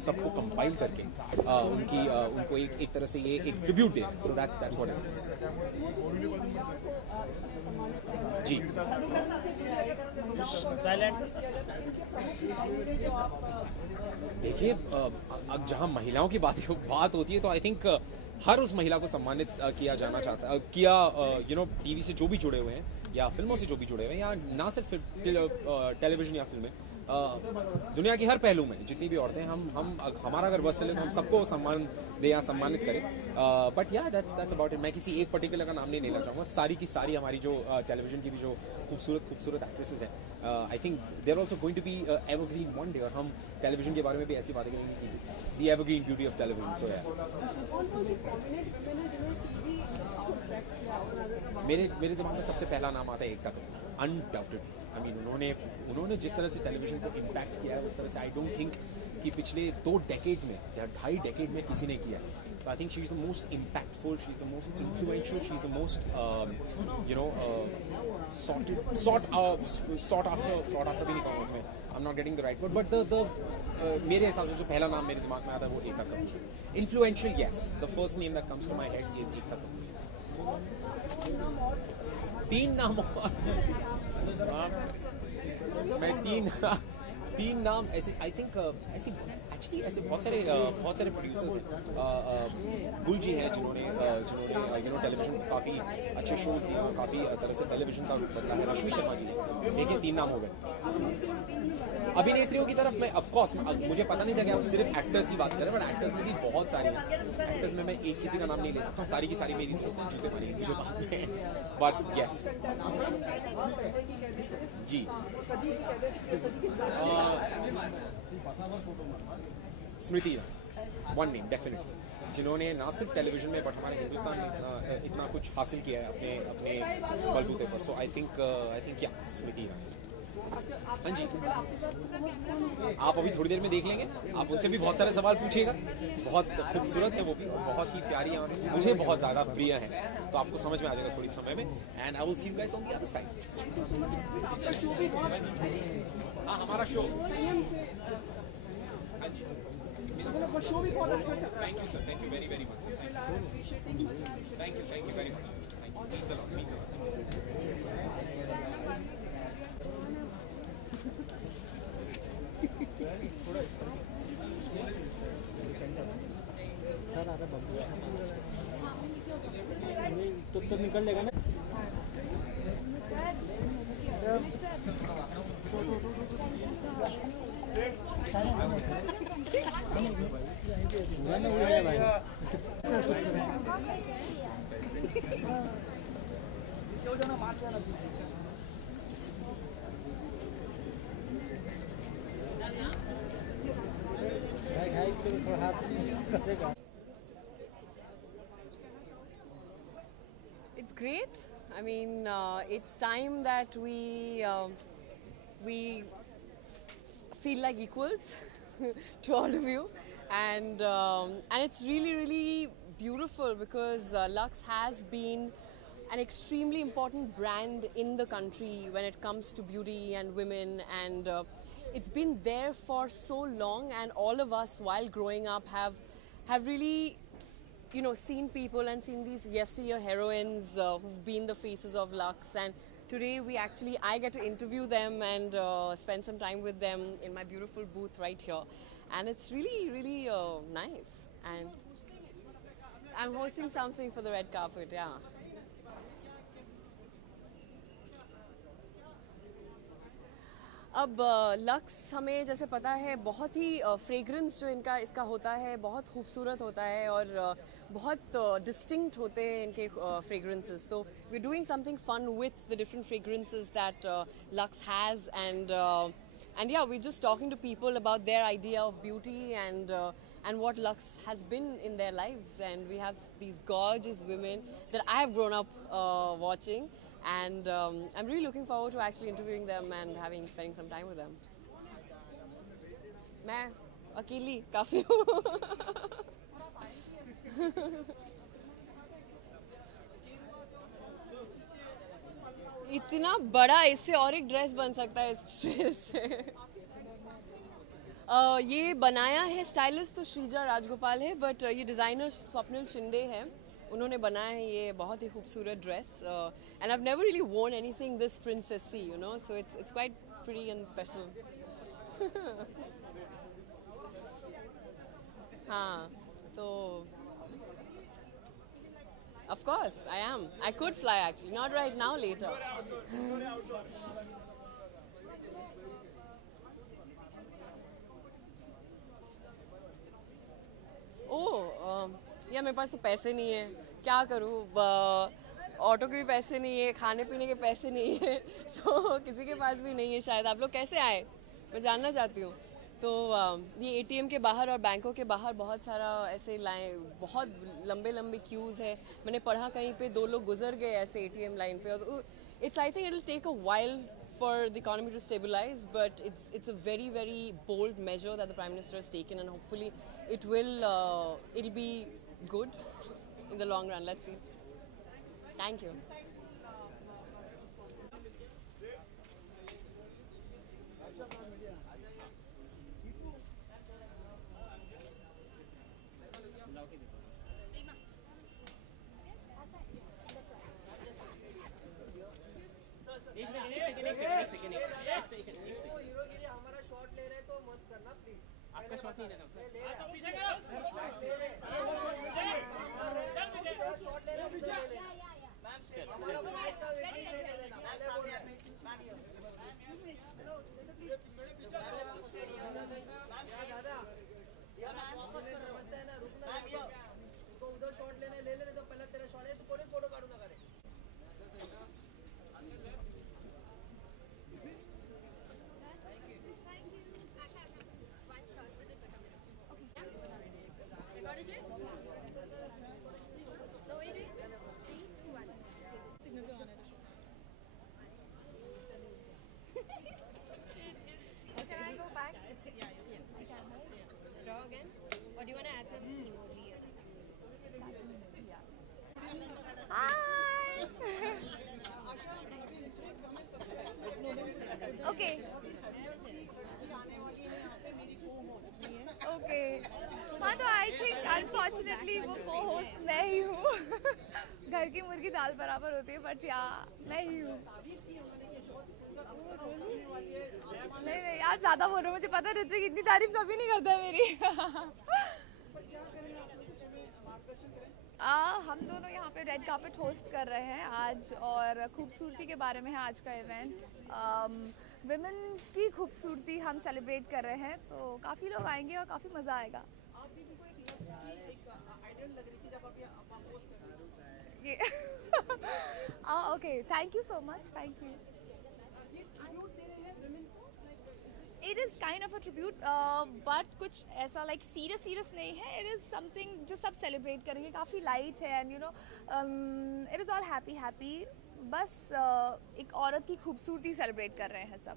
सबको कंपाइल करके उनको एक तरह से ये एक ट्रिब्यूट दे। So that's what it is. जी देखिए, अब जहाँ महिलाओं की बात होती है तो आई थिंक हर उस महिला को सम्मानित किया जाना चाहता है, टीवी से जो भी जुड़े हुए हैं या फिल्मों से जो भी जुड़े हुए हैं, या ना सिर्फ टेलीविजन या फिल्में, दुनिया की हर पहलू में जितनी भी औरतें, हम हमारा अगर बस चले तो हम सबको सम्मान दें या सम्मानित करें। बट या दैट्स अबाउट इट। मैं किसी एक पर्टिकुलर का नाम नहीं लेना चाहूँगा। सारी की सारी हमारी जो टेलीविजन की भी जो खूबसूरत एक्ट्रेसेस हैं, I think they are also going to be evergreen one day. और हम टेलीविजन के बारे में भी ऐसी बातें करेंगे कि दी एवरग्रीन ब्यूटी ऑफ टेलीविजन। सो मेरे दिमाग में सबसे पहला नाम आता है Ekta Kapoor, undoubtedly. I mean उन्होंने जिस तरह से टेलीविजन को इम्पैक्ट किया है, उस तरह से आई डोंट थिंक कि पिछले 2 डेकेड्स में या 2.5 डेकेड में किसी ने किया है। तो I think she is the most impactful, she is the most influential, she is the most sought after भी नहीं कहूँगा इसमें, I am not getting the right word, but the मेरे हिसाब से जो पहला नाम मेरे दिमाग में आता है वो Ekta Kapoor. Influential, yes, the first name that comes to my head is Ekta Kapoor. 3 नाम मैं तीन नाम ऐसे, आई थिंक ऐसे बहुत सारे प्रोड्यूसर्स हैं। गुल जी हैं जिन्होंने टेलीविजन को काफ़ी अच्छे शोज दिए, काफ़ी तरह से टेलीविजन का बदला है। रश्मि शर्मा जी हैं। देखिए 3 नाम हो गए। अभिनेत्रियों की तरफ में ऑफकोर्स मुझे पता नहीं था कि आप सिर्फ एक्टर्स की बात करें, बट एक्टर्स में भी बहुत सारी हैं। एक्टर्स में मैं एक किसी का नाम नहीं ले सकता हूँ, सारी की सारी मेरी दोस्त हैं, जूते मारेंगे मुझे बाद में, बट यस जी। Smriti Irani, one name definitely, जिन्होंने ना सिर्फ टेलीविजन में बट हमारे हिंदुस्तान में इतना कुछ हासिल किया है अपने बलबूते पर। सो आई थिंक या स्मृति ईरानी। हाँ जी, आप अभी थोड़ी देर में देख लेंगे। आप उनसे भी बहुत सारे सवाल पूछिएगा। बहुत खूबसूरत है वो भी, बहुत ही प्यारी है, मुझे बहुत ज़्यादा प्रिय है, तो आपको समझ में आ जाएगा थोड़ी समय में। And I will see you guys on the other side. हाँ, हमारा शो, हाँ जी, शो भी बहुत अच्छा चल रहा है। Thank you sir, thank you very very much sir, thank you very much, thank you. चलो सर आ रहा तो निकल लेगा ना। It's great. I mean, it's time that we feel like equals to all of you, and it's really beautiful because Lux has been an extremely important brand in the country when it comes to beauty and women, and it's been there for so long, and all of us while growing up have really, you know, seen people and seen these yesteryear heroines who've been the faces of Lux, and today I get to interview them and spend some time with them in my beautiful booth right here, and it's really nice, and I'm hosting something for the red carpet, yeah. अब lux हमें जैसे पता है बहुत ही fragrance जो इसका होता है बहुत खूबसूरत होता है और बहुत डिस्टिंक्ट होते हैं इनके फ्रेग्रेंसेस, तो we are doing something fun with the different fragrances that Lux has, and yeah, we're just talking to people about their idea of beauty and what Lux has been in their lives, and we have these gorgeous women that I have grown up watching, and I'm really looking forward to actually interviewing them and spending some time with them. मैं अकेली काफी हूँ। इतना बड़ा, इससे और एक dress बन सकता है इस ड्रेस से। ये बनाया है स्टाइलिस्ट तो श्रीजा राजगोपाल है, बट ये डिज़ाइनर स्वप्निल शिंदे है, उन्होंने बनाया है ये बहुत ही खूबसूरत dress. And I have never really worn anything this princessy, you know, so it's quite pretty and special. हाँ, तो of course I am. I could fly actually, not right now, later. या मेरे पास तो पैसे नहीं है, क्या करूँ, ऑटो के भी पैसे नहीं है, खाने पीने के पैसे नहीं है, तो किसी के पास भी नहीं है शायद. आप लोग कैसे आए, मैं जानना चाहती हूँ. तो ये एटीएम के बाहर और बैंकों के बाहर बहुत सारा ऐसे लाइन, बहुत लंबे लंबे क्यूज़ है. मैंने पढ़ा कहीं पे 2 लोग गुजर गए ऐसे एटीएम लाइन पे. और it's, I think it will take a while for the economy to stabilize, but it's a very very bold measure that the Prime Minister has taken, and hopefully it'll be good in the long run. Let's see. Thank you. Okay हाँ, तो I think unfortunately वो को host मैं ही हूँ. घर की मुर्गी दाल बराबर होती है, बट या मैं ही हूँ. नहीं यार, ज़्यादा बोल रहे हो, मुझे पता है ऋत्विक इतनी तारीफ कभी नहीं करता है मेरी. हम दोनों यहाँ पे रेड कार्पेट होस्ट कर रहे हैं आज, और खूबसूरती के बारे में है आज का इवेंट. विमेन की खूबसूरती हम सेलिब्रेट कर रहे हैं, तो काफ़ी लोग आएंगे और काफ़ी मज़ा आएगा. Okay, thank you so much, thank you. It is kind of a tribute, but कुछ ऐसा लाइक सीरियस नहीं है. इट इज़ समथिंग जो सब सेलिब्रेट करेंगे, काफ़ी लाइट है, and you know it is all happy. बस एक औरत की खूबसूरती सेलिब्रेट कर रहे हैं सब.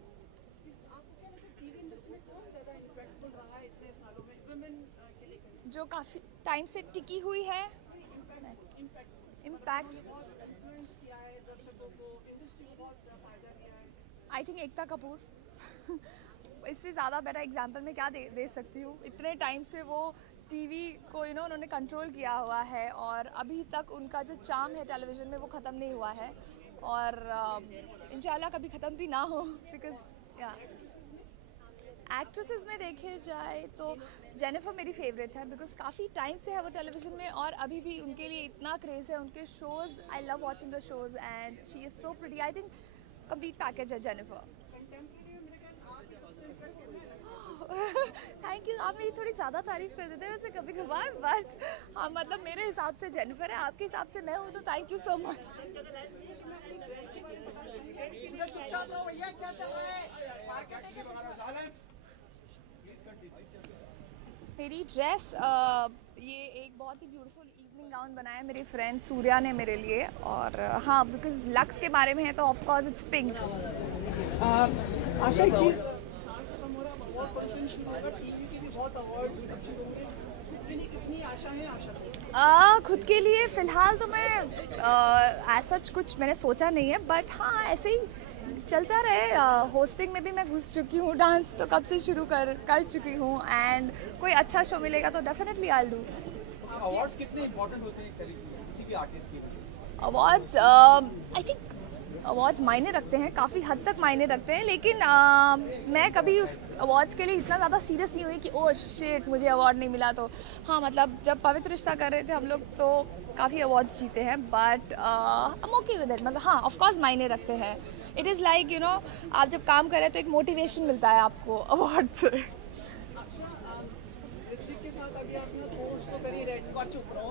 जो काफ़ी टाइम से टिकी हुई है, impact I think Ekta Kapoor. इससे ज़्यादा बेटर एग्जाम्पल मैं क्या दे सकती हूँ. इतने टाइम से वो टीवी को उन्होंने कंट्रोल किया हुआ है, और अभी तक उनका जो चार्म है टेलीविज़न में वो ख़त्म नहीं हुआ है, और इंशाल्लाह कभी ख़त्म भी ना हो. बिकॉज या एक्ट्रेसेस में देखे जाए तो जेनिफर मेरी फेवरेट है, बिकॉज काफ़ी टाइम से है वो टेलीविज़न में, और अभी भी उनके लिए इतना क्रेज़ है. उनके shows, I love watching the shows, and she is so pretty. I think complete package है जेनिफर. Thank you. आप मेरी थोड़ी ज़्यादा तारीफ़ कर देते हैं वैसे कभी कभार, बट हाँ, मतलब मेरे हिसाब से जेनिफर है, आपके हिसाब से मैं हूँ, तो थैंक यू सो मच. मेरी ड्रेस ये एक बहुत ही ब्यूटीफुल इवनिंग गाउन बनाया है मेरी फ्रेंड सूर्या ने मेरे लिए. और हाँ, बिकॉज लक्स के बारे में है तो of course it's pink. Asha ji खुद के लिए फ़िलहाल तो मैं ऐसा कुछ मैंने सोचा नहीं है, बट हाँ ऐसे ही चलता रहे। होस्टिंग में भी मैं घुस चुकी हूँ, डांस तो कब से शुरू कर चुकी हूँ, एंड कोई अच्छा शो मिलेगा तो डेफिनेटली आई डू। अवार्ड्स कितने इंपॉर्टेंट होते हैं किसी भी आर्टिस्ट के लिए? अवार्ड्स आई थिंक अवार्ड्स मायने रखते हैं, काफ़ी हद तक मायने रखते हैं, लेकिन मैं कभी उस अवार्ड्स के लिए इतना ज़्यादा सीरियस नहीं हुई कि ओह शिट मुझे अवार्ड नहीं मिला। तो हाँ, मतलब जब पवित्र रिश्ता कर रहे थे हम लोग तो काफ़ी अवार्ड्स जीते हैं, but I am okay with it. मतलब हाँ, ऑफ कोर्स मायने रखते हैं। It is like you know, आप जब काम कर रहे हैं तो एक मोटिवेशन मिलता है आपको अवार्ड से। ऋतिक के साथ अभी आपने पोस्ट तो करी, रेड का चुप रहो,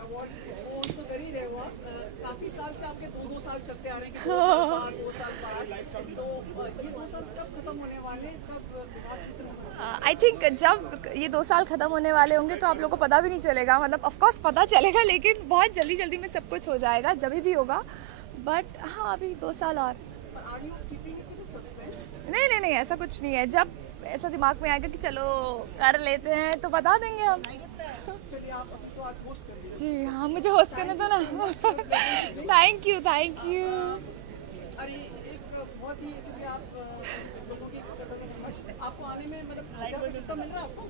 अवार्ड पोस्ट तो कर ही रहे हो आप। काफी साल से आपके दो साल चलते आ रहे हैं कि 2 साल बाद, तो ये 2 साल कब खत्म होने वाले, कब? आई थिंक जब ये 2 साल ख़त्म होने वाले होंगे तो आप लोगों को पता भी नहीं चलेगा। मतलब ऑफ कोर्स पता चलेगा, लेकिन बहुत जल्दी जल्दी में सब कुछ हो जाएगा जब भी होगा। बट हाँ, अभी 2 साल और। नहीं, ऐसा कुछ नहीं है। जब ऐसा दिमाग में आएगा कि चलो कर लेते हैं तो बता देंगे हम। जी हाँ, मुझे होस्ट करने दो ना। Thank you. अरे एक बहुत ही, क्योंकि आप लोगों की आपको आने में मतलब छुट्टा मिल रहा है आपको?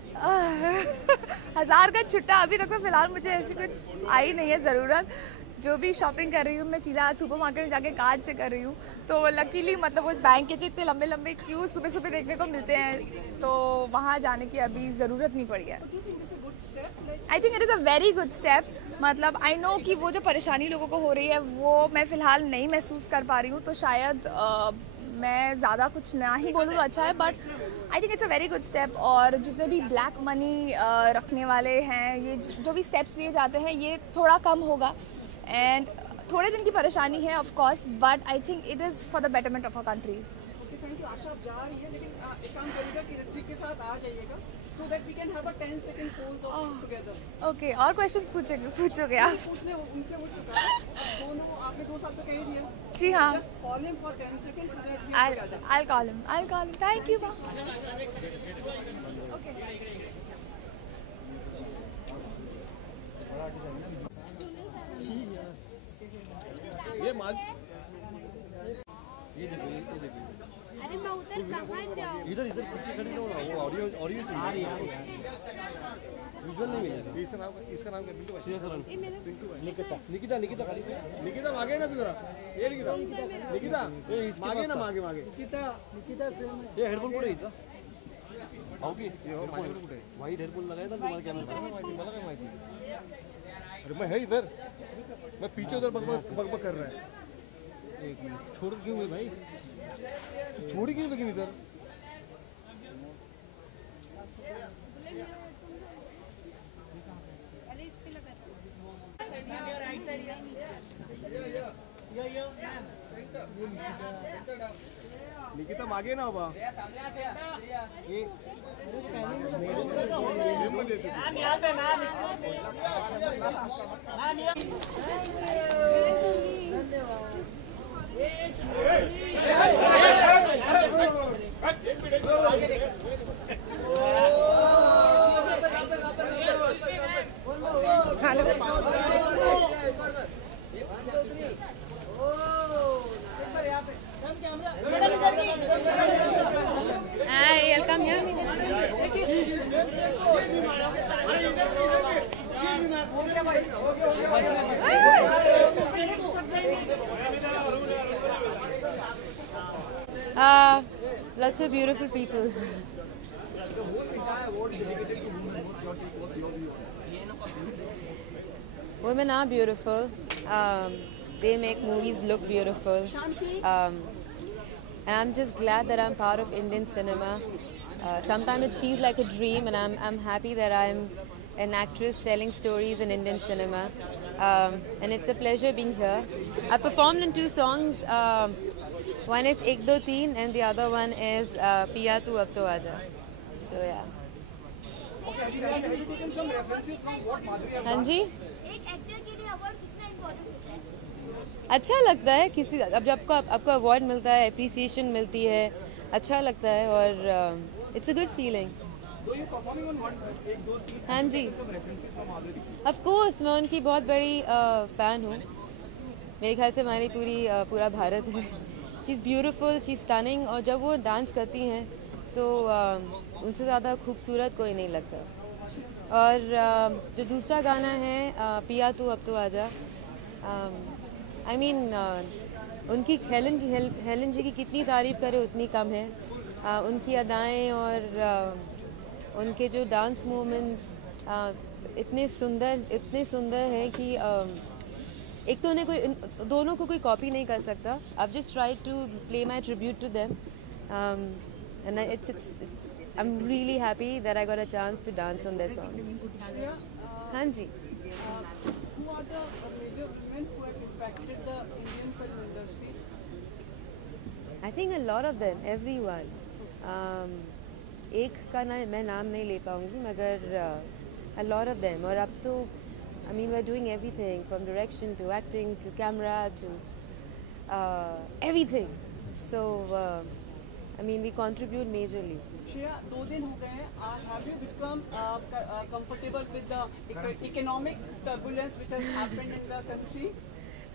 1000 का छुट्टा अभी तक तो फिलहाल मुझे ऐसी कुछ आई नहीं है ज़रूरत। जो भी शॉपिंग कर रही हूँ मैं सीधा सुपरमार्केट में जाके कार्ड से कर रही हूँ। तो लकीली मतलब वो बैंक के जो इतने लंबे लंबे क्यू सुबह सुबह देखने को मिलते हैं, तो वहाँ जाने की अभी ज़रूरत नहीं पड़ी है। I think it is a very good step. मतलब आई नो कि वो जो परेशानी लोगों को हो रही है वो मैं फ़िलहाल नहीं महसूस कर पा रही हूँ, तो शायद मैं ज़्यादा कुछ ना ही बोलूँ तो अच्छा है, but I think it's a very good step. और जितने भी ब्लैक मनी रखने वाले हैं, ये जो भी स्टेप्स लिए जाते हैं, ये थोड़ा कम होगा। एंड थोड़े दिन की परेशानी है of course, but I think it is for the betterment of a country. Thank you. Asha आप जा रही हैं, लेकिन एक काम करिएगा कि ऋतिक के साथ आ जाइएगा, so that we can have a 10-second pose of together. Okay, और क्वेश्चंस पूछोगे आप? पूछने उनसे हो चुका है, दोनों आपने 2 साल तो कह ही दिया। जी हाँ, Just call him for 10 seconds so that we are together. I'll call him. Thank you. Okay. ये माल ये देखो अरे मैं उधर कहाँ जाऊँ? इधर पीछे खड़ी रहो ना, वो ऑडियो सुन रही है, विजुअल नहीं मिलेगा। इसका नाम क्या? बिल्टू भाई। श्रेया सरन, निकिता खाली निकिता मागे ना तू जरा, ये निकिता मागे ना, मागे ये हेडफोन कुठे हिचा भाऊ की व्हाईट हेडफोन लगाया था तुम्हारा कैमरा? मला काय माहिती? अरे मैं है इधर, मैं पीछे उधर बकबक कर रहा है। एक मिनट, छोड़ क्यों गई भाई? छोड़ क्यों लेकिन इधर? अरे इस पे लगा निकिता मागे ना बाबा, Hi, I'll come here. Lots of beautiful people. Women are beautiful. They make movies look beautiful. And I'm just glad that I'm part of Indian cinema. Sometimes it feels like a dream, and I'm happy that I'm an actress telling stories in Indian cinema. And it's a pleasure being here. I performed in 2 songs. One is Ek Do Teen, and the other one is Piya Tu Ab To Aaja. So yeah. Okay, have you taken some references from what Madhuri हाँ जी, एक actor के लिए award कितना important है? अच्छा लगता है किसी अब जब आपको अवार्ड मिलता है, अप्रिसिएशन मिलती है, अच्छा लगता है और इट्स अ गुड फीलिंग। हाँ जी, ऑफ कोर्स मैं उनकी बहुत बड़ी फ़ैन हूँ। मेरे ख्याल से हमारी पूरा भारत है। She is beautiful, she is stunning, और जब वो डांस करती हैं तो उनसे ज़्यादा खूबसूरत कोई नहीं लगता। और जो दूसरा गाना है पिया तू अब तो आजा, आई मीन उनकी हेलन जी की कितनी तारीफ़ करे उतनी कम है। उनकी अदाएं और उनके जो डांस मूवमेंट्स इतने सुंदर हैं कि एक तो उन्हें कोई दोनों को कोई कॉपी नहीं कर सकता। I've just tried to play my tribute to them, and I'm really happy that I got a chance to dance on their songs. हाँ जी। Who are the major women who have impacted the Indian film industry? I think a lot of them, everyone. एक का मैं नाम नहीं ले पाऊँगी, मगर a lot of them. और अब तो I mean we're doing everything from direction to acting to camera to everything. So I mean we contribute majorly. Shreya, 2 दिन हो गए हैं. Have you become comfortable with the economic turbulence which has happened in the country?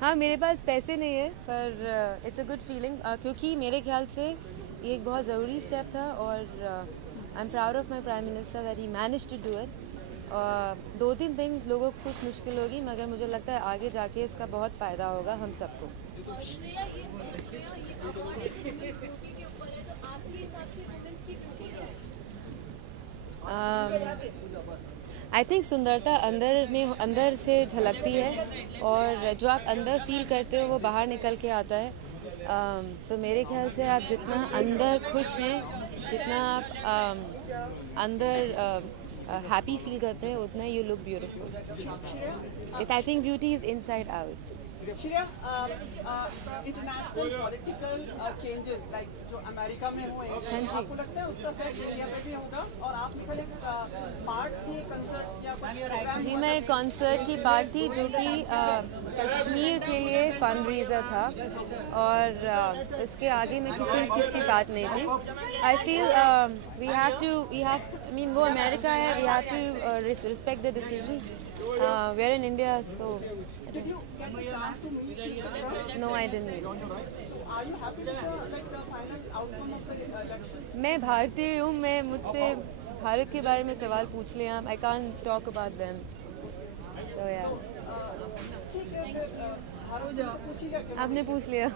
हाँ, मेरे पास पैसे नहीं है, पर इट्स अ गुड फीलिंग, क्योंकि मेरे ख्याल से ये एक बहुत ज़रूरी स्टेप था, और I am proud of my prime minister that he manage to do it. 2-3 दिन लोगों को कुछ मुश्किल होगी, मगर मुझे लगता है आगे जाके इसका बहुत फ़ायदा होगा हम सबको। आई थिंक सुंदरता अंदर से झलकती है, और जो आप अंदर फील करते हो वो बाहर निकल के आता है। तो मेरे ख्याल से आप जितना अंदर खुश हैं, जितना आप अंदर हैप्पी फील करते हैं, उतना you look beautiful. I think beauty is inside out. Shreya, international political changes like जो अमेरिका में हुए हैं, आपको लगता है उसका इफेक्ट इंडिया में भी होगा? और आप निकल एक पार्ट थी कंसर्ट या कुछ प्रोग्राम? जी, मैं कंसर्ट की पार्ट थी जो कि कश्मीर के लिए फंड रेजर था, और इसके आगे मैं किसी चीज़ की बात नहीं थी। आई फील वी हैव वो अमेरिका है, we have to respect the decision. We are in India, so Did you get the chance to meet Trump? No, I didn't meet. Are you happy with the final outcome of the elections? मैं भारतीय हूँ, मुझसे भारत के बारे में सवाल पूछ लें आप, I can't talk about them. So yeah. ठीक है, पूछिए। आपने पूछ लिया।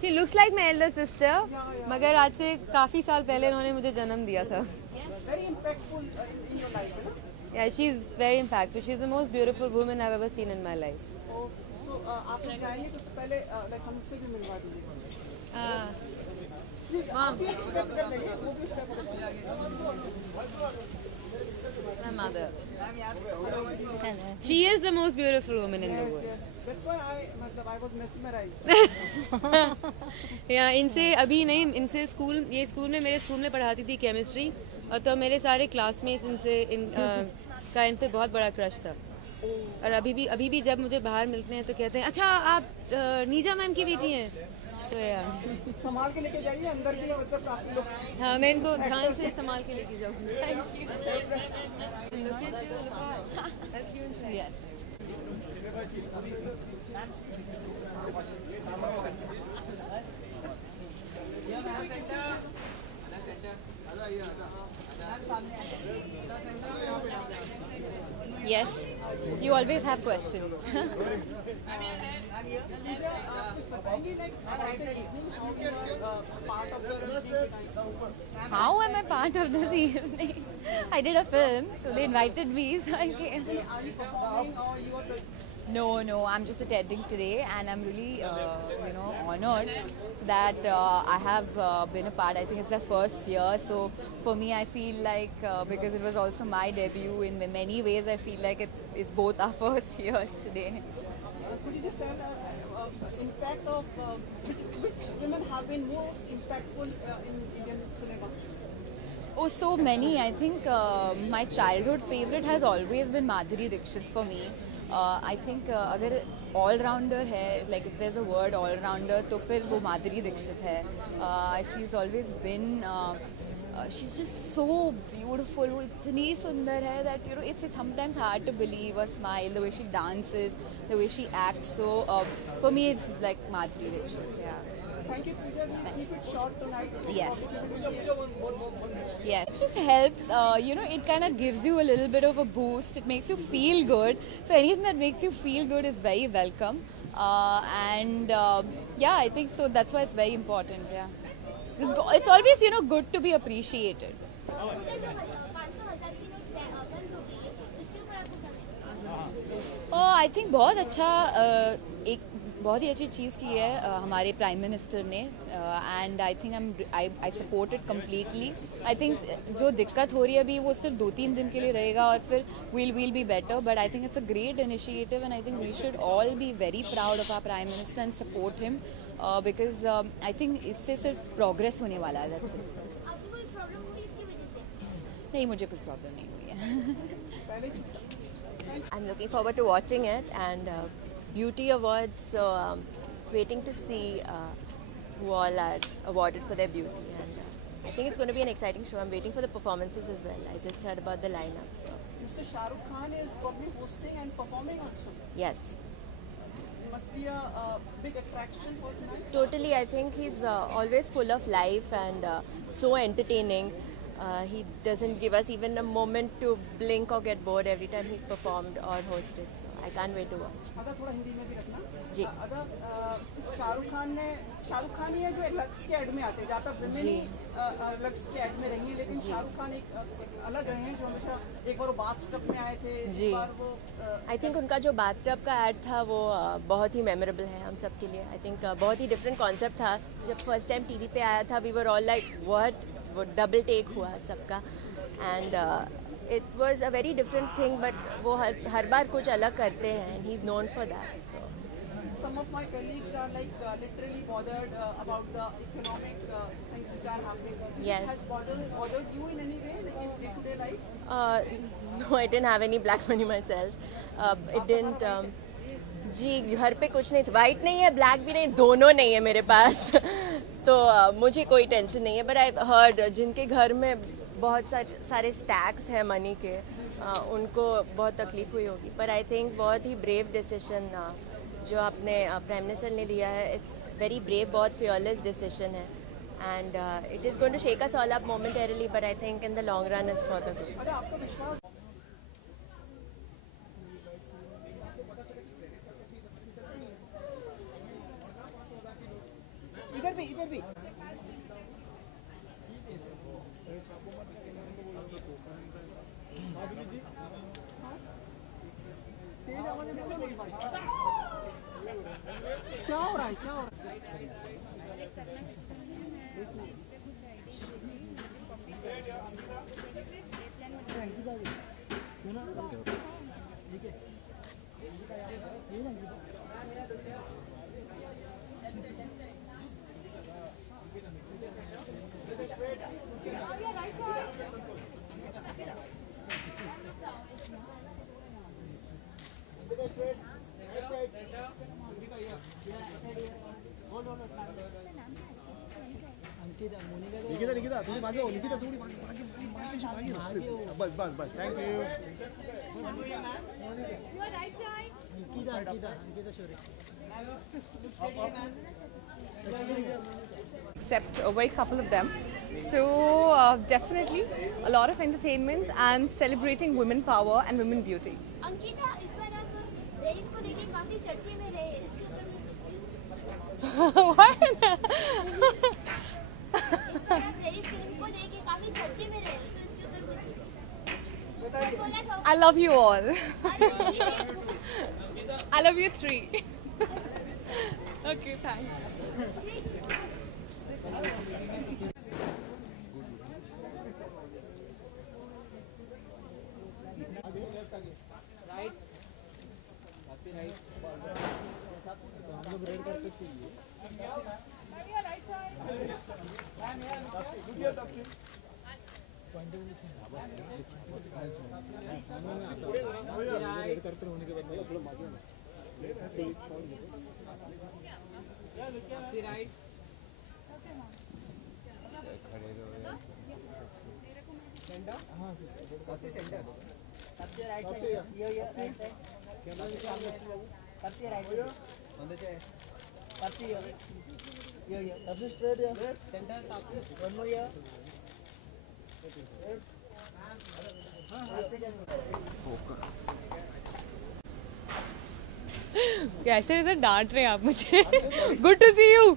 She looks like my elder sister, मगर आज से काफ़ी साल पहले उन्होंने मुझे जन्म दिया था। Very impactful in your life, है ना? Yeah, she's very impactful. She's the most beautiful woman I've ever seen in my life. तो आप लोग जाएंगे तो उससे पहले लाइक हमसे भी मिलवा दीजिए। हाँ, एक स्टेप कर लेंगे, वो भी step my mother. She is the most beautiful woman in the world. Yes, that's why I was mesmerized. Yeah, इनसे अभी नहीं, इनसे ये स्कूल में मेरे स्कूल में पढ़ाती थी केमिस्ट्री, और तो मेरे सारे क्लासमेट्स का इन पे बहुत बड़ा क्रश था। और अभी भी जब मुझे बाहर मिलते हैं तो कहते हैं, अच्छा आप नीजा मैम की बेटी हैं। So yeah. संभाल के लेके जाइए अंदर के लिए, मतलब काफी लोग। हाँ, मैं इनको ध्यान से संभाल के लेके जाऊँगी। Thank you. Look at you, look at. That's you inside. Yes. Yes, you always have questions. How am I part of this evening? I did a film, so they invited me, so I came. No, I'm just attending today, and I'm really, honored that I have been a part. I think it's the first year, so for me, I feel like because it was also my debut. In many ways, I feel like it's both our first years today. Could you just tell impact of which women have been most impactful in Indian cinema? Oh, so many. I think my childhood favorite has always been Madhuri Dixit for me. I think अगर all-rounder है, like if there's a word all-rounder, तो फिर वो माधुरी दीक्षित है. She's always been she's just so beautiful. वो इतनी सुंदर है that you know it's sometimes hard to believe her smile, the way she dances, the way she acts. So for me it's like Madhuri Dixit. Yeah. Thank you, Pooja. We'll keep it short tonight. Yes. Yeah, it just helps. You know, it kind of gives you a little bit of a boost. It makes you feel good. So anything that makes you feel good is very welcome. Yeah, I think so. That's why it's very important. Yeah, it's always good to be appreciated. I think बहुत अच्छा एक बहुत ही अच्छी चीज़ की है हमारे prime minister ने and I think I support it completely. I think जो दिक्कत हो रही है अभी वो सिर्फ 2-3 दिन के लिए रहेगा और फिर we'll be better. But I think it's a great initiative and I think we should all be very proud of our prime minister and support him because I think इससे सिर्फ प्रोग्रेस होने वाला है. That's it. आपको कोई problem हुई इसकी वजह से? नहीं, मुझे कुछ प्रॉब्लम नहीं हुई है. I'm looking forward to watching it and Beauty Awards, so waiting to see who all are awarded for their beauty and I think it's going to be an exciting show. I'm waiting for the performances as well. I just heard about the lineup. So. Mr. Shah Rukh Khan is probably hosting and performing also. Yes. It must be a big attraction for tonight. Totally, I think he's always full of life and so entertaining. He doesn't give us even a moment to blink or get bored every time he's performed or hosted. So I can't wait to watch. अदा थोड़ा हिंदी में भी रखना. जी. अदा शाहरुख खान ही है जो lux के add में आते हैं. ज़्यादातर विमेन ही लक्स के एड में रही हैं लेकिन शाहरुख खान एक अलग रहे हैं जो हमेशा एक बार वो बाथटब में आए थे. जी. आई थिंक उनका जो बाथटब का एड था वो बहुत ही मेमोरेबल है हम सब के लिए. आई थिंक बहुत ही डिफरेंट कॉन्सेप्ट था. जब फर्स्ट टाइम टीवी पे आया था we were all like what. वो डबल टेक हुआ सबका and it was a very different thing but वो हर बार कुछ अलग करते हैं and he is known for that. So some of my colleagues are like literally bothered about the economic things which are happening. Yes. Has bothered you in any way, like in day-to-day life? No, I didn't have any black money myself. It didn't. जी घर पे कुछ नहीं था. White नहीं है, black भी नहीं, दोनों नहीं है मेरे पास. तो मुझे कोई टेंशन नहीं है. बट आई हर्ड जिनके घर में बहुत सारे स्टैक्स हैं मनी के उनको बहुत तकलीफ हुई होगी. पर आई थिंक बहुत ही ब्रेव डिसीजन जो आपने प्राइम मिनिस्टर ने लिया है. इट्स वेरी ब्रेव, बहुत फियरलेस डिसीजन है and it is going to shake us all up momentarily but I think in the long run it's for the good. इधर भी तेज आवाज में कैसे मेरी बात. क्या हो रहा है निकिता थोड़ी भागे हो. निकिता थोड़ी भागे. बस thank you. Except a very couple of them. So definitely a lot of entertainment and celebrating women power and women beauty. Ankita इस बार आप रेस को लेके काफी चर्चे में रहे. इसके ऊपर कुछ What? I love you all. I love you three. Okay, thanks. कैसे इधर डांट रहे हैं आप मुझे? Good to see you.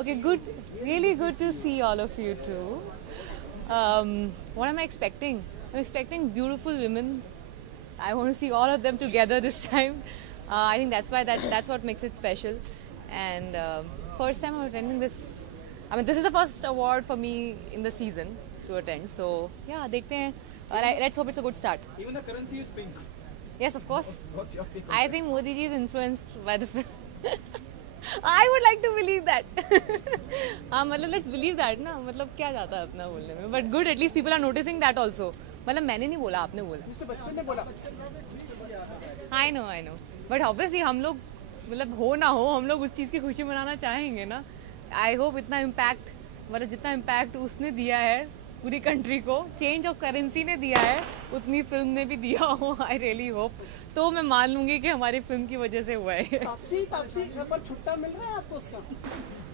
Okay, good, really good to see all of you too. What am I expecting? I'm expecting beautiful women. I want to see all of them together this time. I think that's what makes it special. And first time I'm attending this. I mean, this is the first award for me in the season to attend. So yeah, dekhte hain. Let's hope it's a good start. Even the currency is pink. Yes, of course. What's your take? I think Modi ji is influenced by the film. I would like to believe that. हाँ मतलब let's believe that ना, मतलब क्या जाता है अपना बोलने में. But good, at least people are noticing that also. मतलब मैंने नहीं बोला, आपने बोला. Mr. बच्चन ने बोला. I know. But obviously हम लोग मतलब हो ना हो, हम लोग उस चीज़ की खुशी मनाना चाहेंगे ना. I hope इतना impact, मतलब जितना impact उसने दिया है पूरी कंट्री को, चेंज ऑफ करेंसी ने दिया है, उतनी फिल्म ने भी दिया हो. I really hope. तो मैं मान लूंगी कि हमारी फिल्म की वजह से हुआ है. तापसी पर छुट्टा मिल रहा है आपको उसका?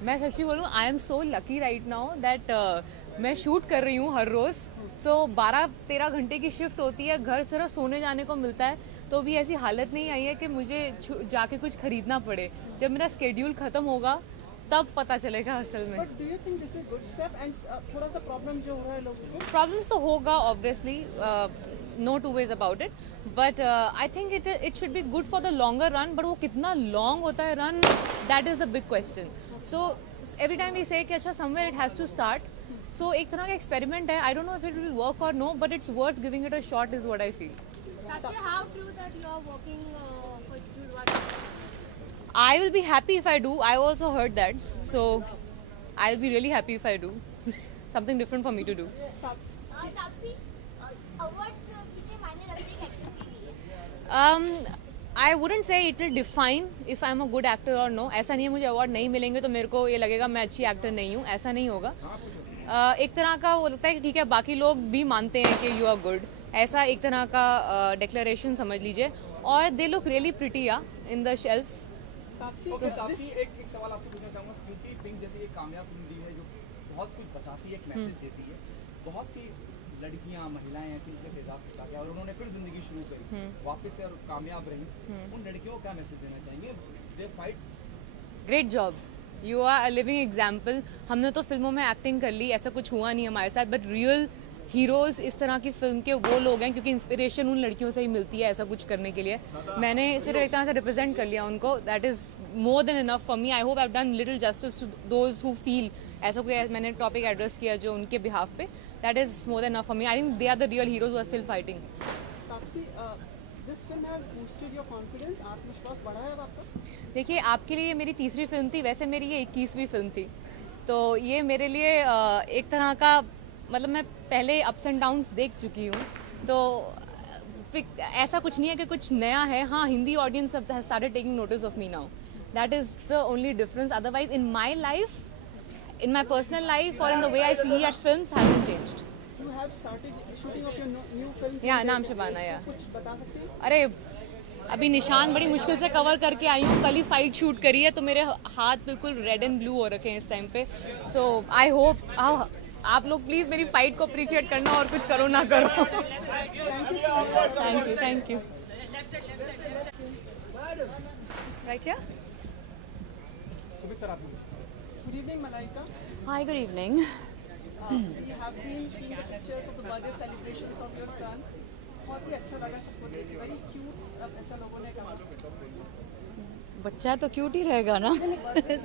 मैं सच्ची बोलूँ, I am so lucky right now that मैं शूट कर रही हूँ हर रोज़. सो 12-13 घंटे की शिफ्ट होती है, घर सिर्फ सोने जाने को मिलता है. तो भी ऐसी हालत नहीं आई है कि मुझे जाके कुछ खरीदना पड़े. जब मेरा स्केड्यूल ख़त्म होगा तब पता चलेगा असल में. But do you think this is a good step and थोड़ा सा प्रॉब्लम जो हो रहा है लोगों को? प्रॉब्लम्स तो होगा obviously, no two ways about it, but I think it should be good for the longer run. But वो कितना long होता है run, that is the big question. So every time we say कि अच्छा somewhere it has to start. So एक तरह का experiment है. I don't know if it will work or no, but it's worth giving it a shot is what I feel. Tapsi, how true that you are working for Judwada? I will be happy if I do. I also heard that, so I'll be really happy if I do. Something different for me to do. Tapsi, awards कितने मायने रखते हैं acting के लिए? I wouldn't say it will define if I'm a good actor or no. ऐसा नहीं है मुझे अवार्ड नहीं मिलेंगे तो मेरे को ये लगेगा मैं अच्छी एक्टर नहीं हूँ, ऐसा नहीं होगा. एक तरह का वो लगता है कि ठीक है बाकी लोग भी मानते हैं कि यू आर गुड, ऐसा एक तरह का डिक्लेरेशन समझ लीजिए. और they look really pretty in the shelf. Taapsee एक सवाल आपसे पूछना चाहूँगा, क्योंकि पिंक जैसी एक कामयाब फिल्म दी है जो बहुत कुछ बताती है, एक मैसेज देती है. बहुत सी लड़कियाँ महिलाएं ऐसी उनके तेजाब उठा के और उन्होंने फिर जिंदगी शुरू करी वापस से और कामयाब रही. उन लड़कियों को क्या मैसेज देना चाहेंगे? They fight. Great job, you are a living example. हमने तो फिल्मों में एक्टिंग कर ली, ऐसा कुछ हुआ नहीं हमारे साथ, बट रियल हीरोज़ इस तरह की फिल्म के वो लोग हैं क्योंकि इंस्पिरेशन उन लड़कियों से ही मिलती है ऐसा कुछ करने के लिए. मैंने सिर्फ एक तरह से रिप्रेजेंट कर लिया उनको. That is more than enough for me. I hope I have done little justice to those who feel ऐसा कोई मैंने टॉपिक एड्रेस किया जो उनके बिहाफ पे. That is more than enough for me. I think they are the real heroes who are still fighting. Taapsee, this film has boosted your confidence. आत्मविश्वास बढ़ा है आपका? देखिए, आपके लिए मेरी तीसरी फिल्म थी, वैसे मेरी ये 21वीं फिल्म थी. तो ये मेरे लिए एक तरह का मतलब मैं पहले अप्स एंड डाउन्स देख चुकी हूँ. तो ऐसा कुछ नहीं है कि कुछ नया है. हाँ, Hindi audience has started taking notice of me now. That is the only difference. Otherwise in my life, in my personal life or in the way I see at films hasn't changed. You have started shooting of your new film. Yeah, नाम शबाना. या कुछ बता सकते हैं? अरे अभी निशान बड़ी मुश्किल से कवर करके आई हूँ. कल ही फाइट शूट करी है तो मेरे हाथ बिल्कुल रेड एंड ब्लू हो रखे हैं इस टाइम पे. सो आई होप आप लोग प्लीज़ मेरी फाइट को अप्रिशिएट करना और कुछ करो ना करो. Thank you. Right here. Sumit sir, आप Good evening, Malaika. Hi, good evening. We have been seeing the pictures of the birthday celebrations of your son. बहुत ही अच्छा लगा सबको देख के. Very cute. ऐसा लोगों ने कहा. बच्चा तो क्यूट ही रहेगा ना.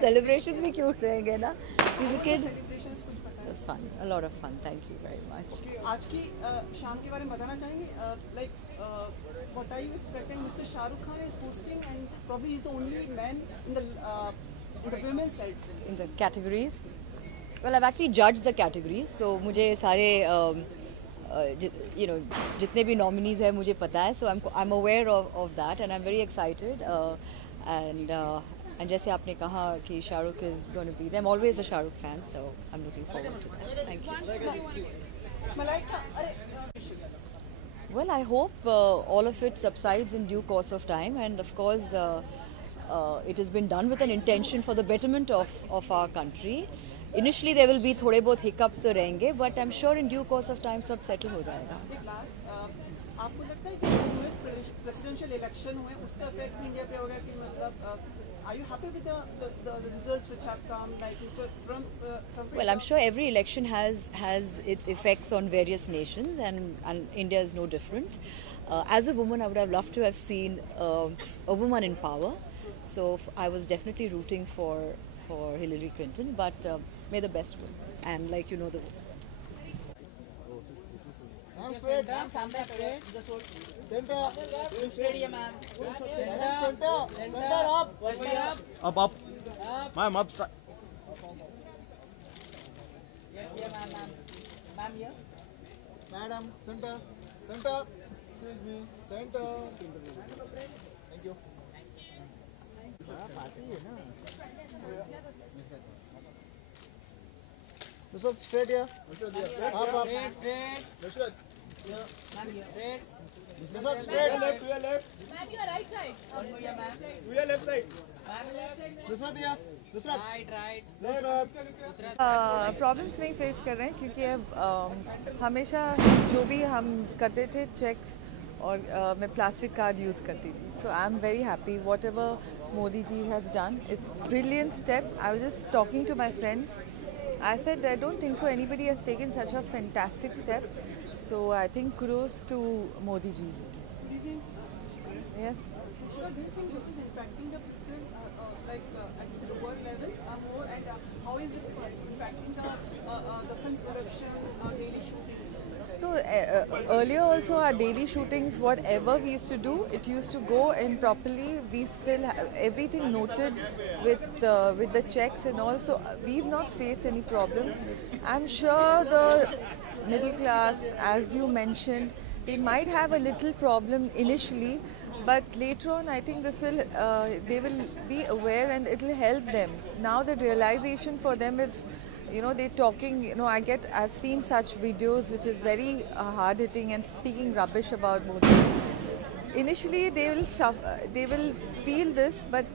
सेलिब्रेशन भी क्यूट रहेंगे ना. He's a kid. Celebrations कुछ पता है? It was fun. A lot of fun. Thank you very much. आज की शाम के बारे में बताना चाहेंगे. Like what are you expecting? Mr. Shah Rukh Khan is hosting and probably he's the only man in the women's side. In the categories? Well, I've actually judged the categories, so मुझे सारे जितने भी nominees हैं मुझे पता है, so I'm aware of that and I'm very excited and And जैसे आपने कहा कि Shahrukh is going to be there. I'm always a Shahrukh fan, so I'm looking forward to that. Thank you. Well, I hope all of it subsides in due course of time, and of course, it has been done with an intention for the betterment of our country. Initially, there will be थोड़े बहुत hiccups तो रहेंगे, but I'm sure in due course of time सब settle हो जाएगा. आपको लगता है कि यूएस प्रेसिडेंशियल इलेक्शन हुए उसका इफेक्ट इंडिया पे होगा कि मतलब are you happy with the results which have come, like Mr. Trump? Well, I'm sure every election has its effects on various nations, and India is no different. As a woman, I would have loved to have seen a woman in power. So I was definitely rooting for Hillary Clinton, but may the best win. And like you know the. Up. Ma'am, up. Ma'am here. Madam, center. Excuse me, center. Thank you. Nusrat, straight here. Up. Nusrat. Nusrat, straight. To your left. Ma'am, your right side. To your left side. Nusrat here. Nusrat. Right. Problems नहीं face कर रहे हैं क्योंकि अब हमेशा जो भी हम करते थे चेक्स और मैं प्लास्टिक कार्ड यूज़ करती थी. So I am very happy whatever Modi ji has done. It's brilliant step. I was just talking to my friends. I said I don't think so anybody has taken such a fantastic step. So I think kudos to Modi ji. Yes. Do you think this is impacting the people like at the world level more, and how is it impacting the film production, daily shootings? No, earlier also our daily shootings, whatever we used to do, it used to go in properly. We still have everything noted with the checks and all. So we've not faced any problems. I'm sure the middle class, as you mentioned, they might have a little problem initially, but later on I think this will they will be aware and it will help them. Now the realization for them is, you know, they're talking, you know, I've seen such videos which is very hard hitting and speaking rubbish about Modi. Initially they will suffer, they will feel this, but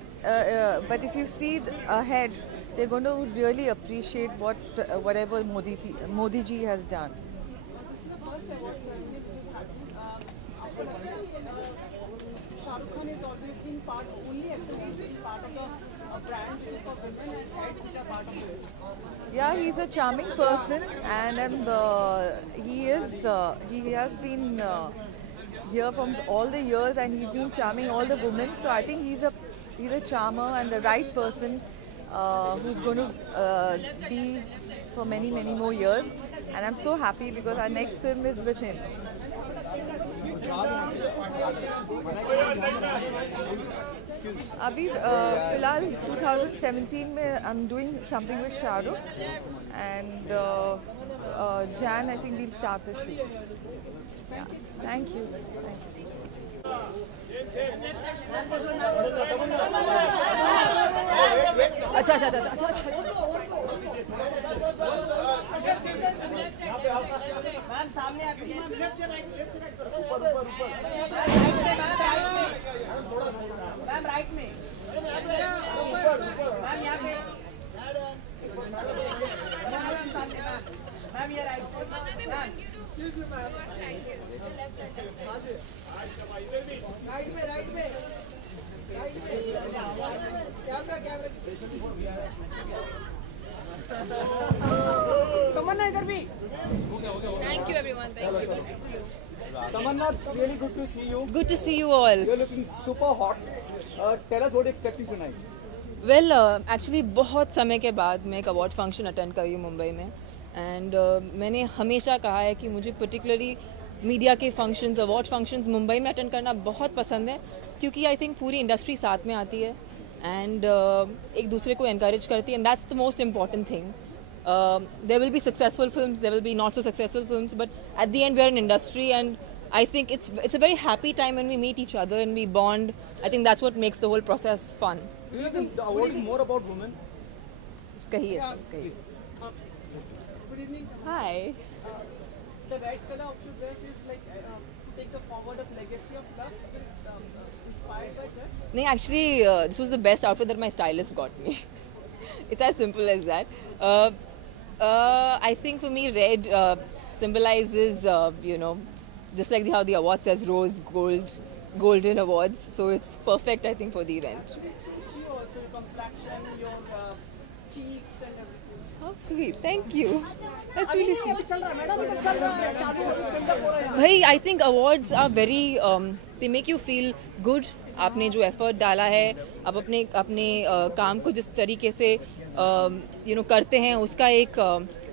if you see ahead, they're going to really appreciate whatever Modi ji has done. This is the first award ceremony which is happening. Shah Rukh Khan has always been only actor who's been part of the brand which is for women and head which are part of it. Yeah, he's a charming person, and he has been here from all the years, and he's been charming all the women. So I think he's a charmer and the right person who's going to be for many more years. And I'm so happy because our next film is with him. अभी फिलहाल 2017 में I'm doing something with Shahrukh, and Jan I think we'll start the shoot. Yeah, thank you. Ma'am सामने आपकी ma'am right में ma'am यहाँ पे ma'am सामने ma'am ये राइट मैम राइट में तमन्ना इधर भी. Thank you everyone. Thank you. Tamanna, really good to see you. Good to see you all. You're looking super hot. Tell us what you're expecting tonight. Well, actually बहुत समय के बाद मैं एक award function attend कर रही हूँ मुंबई में, एंड मैंने हमेशा कहा है कि मुझे पर्टिकुलरली मीडिया के फंक्शंस, अवार्ड फंक्शंस मुंबई में अटेंड करना बहुत पसंद है, क्योंकि आई थिंक पूरी इंडस्ट्री साथ में आती है एंड एक दूसरे को एनकरेज करती है, and that's the most important thing. There will be successful films, there will be not so successful films, but at the end we are an industry, and I think it's a very happy time when we meet each other and we bond. I think that's what makes the whole process fun. Do you think the award is more about women? कहिए sir, कहिए. Good evening. Hi. The red color of your dress is like to take the forward of legacy of love. Is it inspired by that? No, actually, this was the best outfit that my stylist got me. It's as simple as that. I think for me, red symbolizes, just like how the award says rose, gold, golden awards. So it's perfect, I think, for the event. It suits you also, your complexion, your cheeks and everything. How sweet. Thank you. That's really sweet. भाई, I think awards are very, they make you feel good. आपने जो effort डाला है, आप अपने काम को जिस तरीके से करते हैं,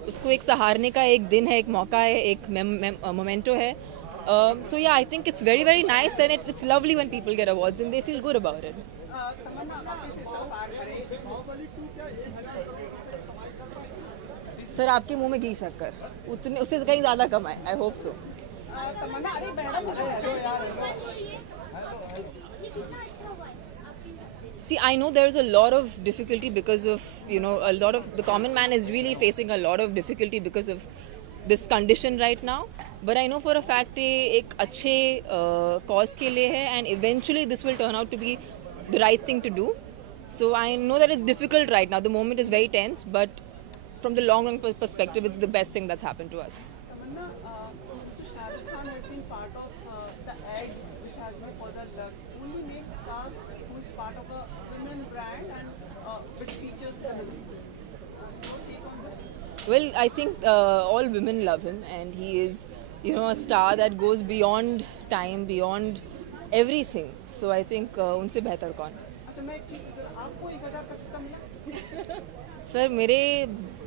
उसको एक सहारने का एक दिन है, एक मौका है, एक मोमेंटो है. So yeah, I think it's very, very nice and it's lovely when people get awards and they feel good about it. Sir, आपके मुंह में घी शक्कर उससे कहीं ज़्यादा कमाए. I hope so. See, I know there's a lot of difficulty because of, a lot of, the common man is really facing a lot of difficulty because of this condition right now. But I know for a fact एक अच्छे cause के लिए है and eventually this will turn out to be the right thing to do. So I know that it's difficult right now. The moment is very tense, but from the long run perspective, it's the best thing that's happened to us. Tamanna, Mr. Shahid Khan has been part of the ads which has been for the Lux. Only male star who is part of a women brand and which features women. Your take on this? Well, I think all women love him, and he is, a star that goes beyond time, beyond everything. So I think उनसे बेहतर कौन? अच्छा, मैं एक चीज़ आपको 1000 का छुट्टा मिला? सर, मेरे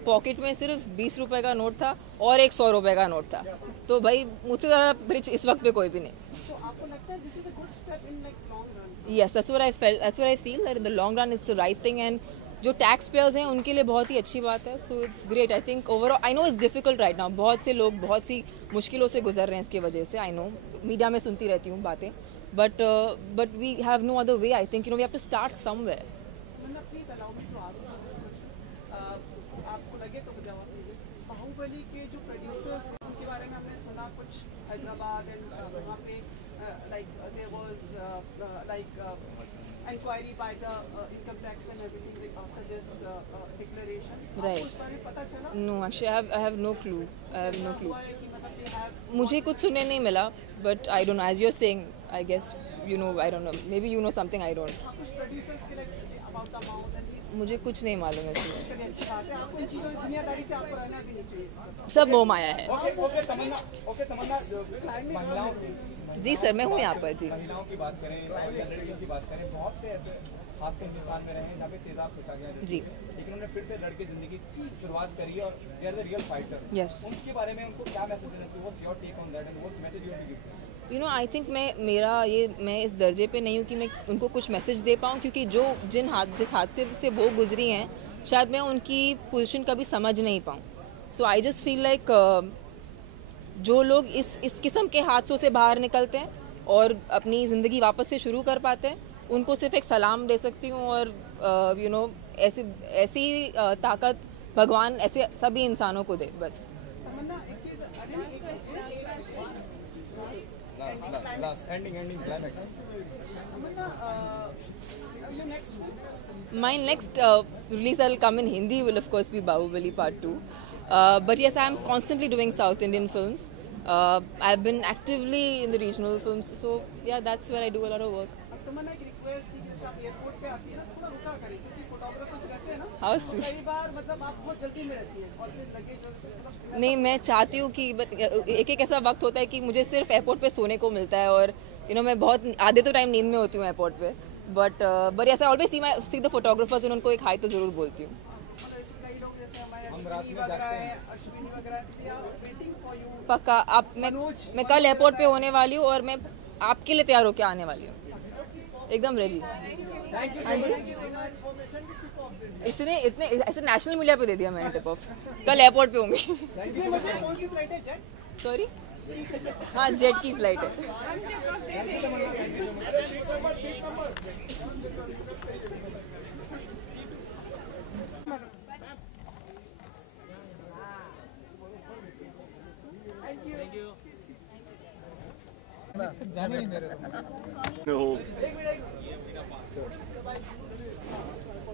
पॉकेट में सिर्फ 20 रुपए का नोट था और एक 100 रुपए का नोट था. तो भाई, मुझसे ज़्यादा रिच इस वक्त पे कोई भी नहीं. तो आपको लगता है this is a good step in like long run? Yes, that's what I felt. That's what I feel that in the long run it's the right thing, and जो टैक्स पेयर्स हैं उनके लिए बहुत ही अच्छी बात है. So it's great. I think overall, I know it's difficult right now. बहुत से लोग बहुत सी मुश्किलों से गुजर रहे हैं इसकी वजह से. आई नो, मीडिया में सुनती रहती हूँ बातें, but we have no other way. I think we have to start somewhere. Please allow me to ask you this question. आपको लगे तो जवाब दीजिए. बाहुबली के जो प्रोड्यूसर्स हैं उनके बारे में हमने सुना कुछ हैदराबाद एंड वहाँ पे like there was inquiry by the income tax and everything like after this declaration. Right. आपको उस बारे में पता चला? No, actually I have no clue. मुझे कुछ सुनने नहीं मिला, but I don't know. As you're saying, I guess I don't know. Maybe you know something I don't. कुछ producers के like about the amount and these. मुझे कुछ नहीं मालूम है इसमें. चलिए, अच्छी बात है. आपको इन चीज़ों की दुनियादारी से आपको रहना भी नहीं चाहिए. सब मोह माया है. ओके तमन्ना महिलाओं जी सर, मैं हूँ यहाँ पर. जी, महिलाओं की बात करें, लड़कियों की बात करें, बहुत से ऐसे हादसे हिंदुस्तान में रहे हैं जहाँ पे तेजाब फेंका गया है. जी, लेकिन उन्होंने फिर से लड़के जिंदगी की शुरुआत करी और they are the real fighter. Yes. उनके बारे में उनको क्या मैसेज देना चाहिए? What's your take on that and what message you want to give? I think मैं इस दर्जे पे नहीं हूँ कि मैं उनको कुछ मैसेज दे पाऊँ, क्योंकि जिस हादसे से वो गुजरी हैं, शायद मैं उनकी पोजीशन कभी समझ नहीं पाऊँ. सो आई जस्ट फील लाइक जो लोग इस किस्म के हादसों से बाहर निकलते हैं और अपनी ज़िंदगी वापस से शुरू कर पाते हैं, उनको सिर्फ एक सलाम दे सकती हूँ. और ऐसी ताकत भगवान ऐसे सभी इंसानों को दे. बस. My next release that will come in Hindi will of course be Bahubali Part 2. But yes, I am constantly doing South Indian films. I've been actively in the regional films, so yeah, that's where I do a lot of work. How sweet. नहीं, मैं चाहती हूँ कि एक ऐसा वक्त होता है कि मुझे सिर्फ एयरपोर्ट पे सोने को मिलता है और मैं बहुत आधे तो टाइम नींद में होती हूँ एयरपोर्ट पे. बट ऐसा ऑलवेज सी द फोटोग्राफर्स, उनको एक हाई तो ज़रूर बोलती हूँ. पक्का. मैं कल एयरपोर्ट पे होने वाली हूँ और मैं आपके लिए तैयार होकर आने वाली हूँ, एकदम रेडी. इतने ऐसे नेशनल मीडिया पे दे दिया मैंने टिप ऑफ. कल एयरपोर्ट पे होंगी. सॉरी, हाँ, जेट की फ्लाइट है.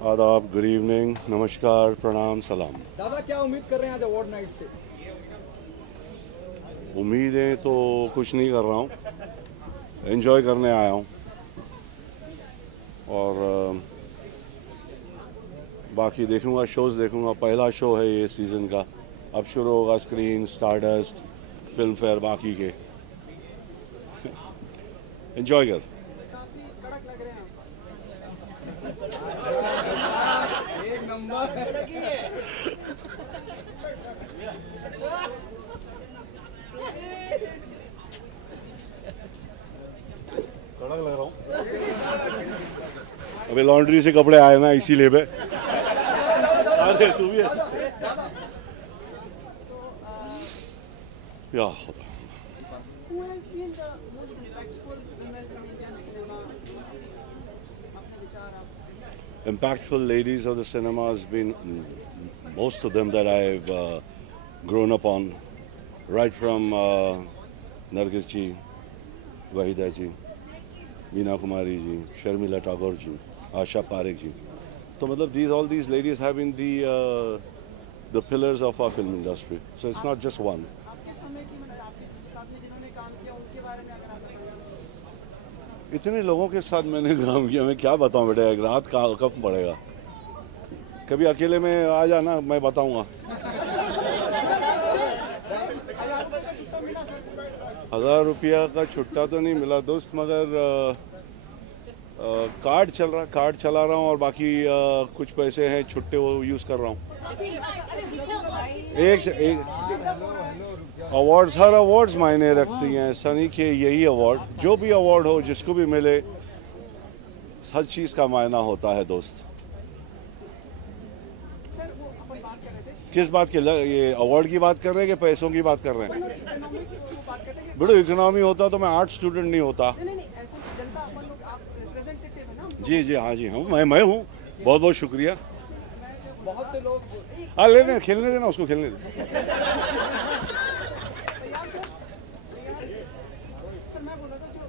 आदाब, गुड इवनिंग, नमस्कार, प्रणाम, सलाम। दादा क्या उम्मीद कर रहे हैं आज अवार्ड नाइट से? उम्मीदें तो कुछ नहीं कर रहा हूँ, एंजॉय करने आया हूँ और बाकी देखूँगा, शोज़ देखूँगा। पहला शो है ये सीज़न का, अब शुरू होगा स्क्रीन, स्टारडस्ट, फिल्म फेयर, बाकी के। एंजॉय कर। एक नंबर कड़क लग रहा हूँ। अभी लॉन्ड्री से कपड़े आए ना, इसीलिए मैं। अरे तू भी है या खुदा। Who has been the most impactful women in Indian cinema? अपने विचार आप। Impactful ladies of the cinema has been most of them that I've grown up on, right from Nargis ji, Wahida ji, Meena Kumari ji, Sharmila Tagore ji, Asha Parekh ji. So मतलब all these ladies have been the pillars of our film industry. So it's not just one. आपके समय की मतलब आपके साथ में जिन्होंने काम किया उनके बारे में अगर आप बताएं। इतने लोगों के साथ मैंने काम किया, मैं क्या बताऊं बेटा, एक रात कब पड़ेगा। कभी अकेले में आ जाना, मैं बताऊंगा। 1000 रुपया का छुट्टा तो नहीं मिला दोस्त, मगर कार्ड चला रहा हूँ और बाकी कुछ पैसे हैं छुट्टे, वो यूज़ कर रहा हूँ। एक अवार्ड्स, हर अवार्ड्स मायने रखती हैं। सनी के यही अवार्ड, जो भी अवार्ड हो, जिसको भी मिले, हर चीज़ का मायना होता है दोस्त। किस बात के, ये अवार्ड की बात कर रहे हैं कि पैसों की बात कर रहे हैं? बड़ो इकोनॉमी होता तो मैं आर्ट स्टूडेंट नहीं होता। जी जी, हाँ जी, हाँ, मैं हूँ। बहुत बहुत शुक्रिया। बहुत से लोग हाँ, लेने खेलने देना, उसको खेलने दे। सर मैं बोला था जो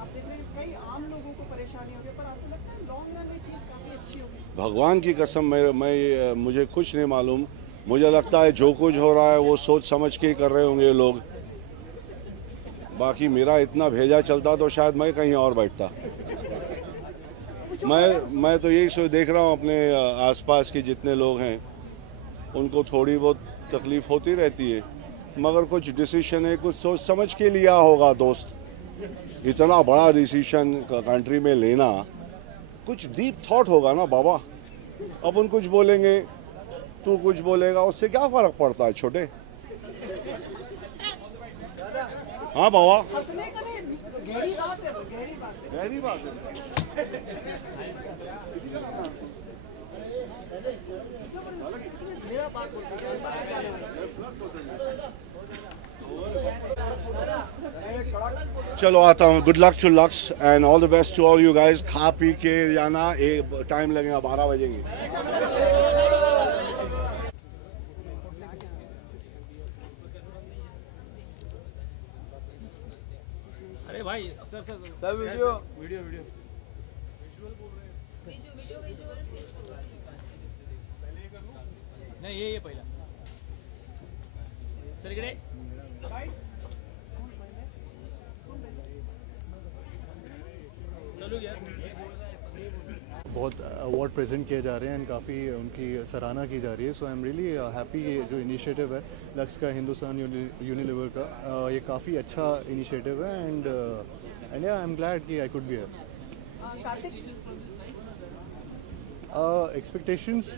आप देख रहे हैं कई आम लोगों को परेशानी होगी, पर आपको लगता है लॉन्ग रन में चीज़ काफ़ी अच्छी होगी? भगवान की कसम, मुझे कुछ नहीं मालूम। मुझे लगता है जो कुछ हो रहा है वो सोच समझ के ही कर रहे होंगे लोग। बाकी मेरा इतना भेजा चलता तो शायद मैं कहीं और बैठता। मैं तो यही देख रहा हूँ, अपने आसपास के जितने लोग हैं उनको थोड़ी बहुत तकलीफ होती रहती है, मगर कुछ डिसीजन है, कुछ सोच समझ के लिया होगा दोस्त। इतना बड़ा डिसीजन कंट्री में लेना, कुछ डीप थॉट होगा ना बाबा। अपन कुछ बोलेंगे, तू कुछ बोलेगा, उससे क्या फर्क पड़ता है छोटे। हाँ बाबा, हंसने का नहीं, गहरी बात है, गहरी बात है। चलो आता हूँ। Good luck to Lux and all the best to all you guys. खा पी के जाना, एक टाइम लगेगा, 12 बजेंगे। अरे भाई सर वीडियो नहीं, ये पहला सर इकडे चलो यार। बहुत अवार्ड प्रेजेंट किए जा रहे हैं एंड काफ़ी उनकी सराहना की जा रही है। सो आई एम रियली हैप्पी। ये जो इनिशिएटिव है लक्स का, हिंदुस्तान यूनिलीवर का, ये काफ़ी अच्छा इनिशिएटिव है एंड या आई एम ग्लैड कि I could be here. Expectations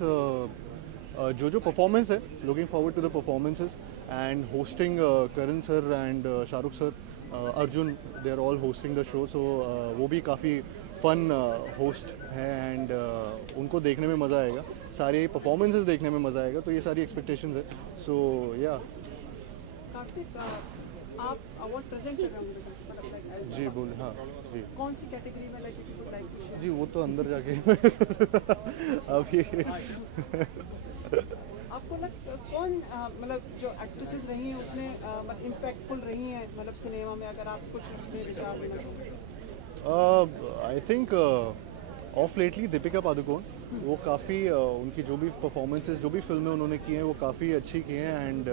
जो परफॉर्मेंस है, looking forward to the performances and hosting Karan sir and Shahrukh sir, Arjun, they are all hosting the show. So वो भी काफ़ी फ़न होस्ट है एंड उनको देखने में मज़ा आएगा, सारे परफॉर्मेंसेस देखने में मज़ा आएगा। तो ये सारी एक्सपेक्टेशंस है। सो या कार्तिक, आप अवार्ड प्रेजेंट कर रहे होंगे जी बोले हाँ जी कौन सी कैटेगरी में like if you would like to share? जी वो तो अंदर जाके अभी आपको कौन मतलब जो एक्ट्रेसेस रही हैं उसमें मतलब इम्पैक्टफुल रही हैं मतलब सिनेमा में, अगर आप कुछ अपने विचार देना चाहें? I think of lately Deepika Padukone, वो काफ़ी उनकी जो भी परफॉर्मेंसेस जो भी फिल्में उन्होंने की हैं वो काफ़ी अच्छी की हैं एंड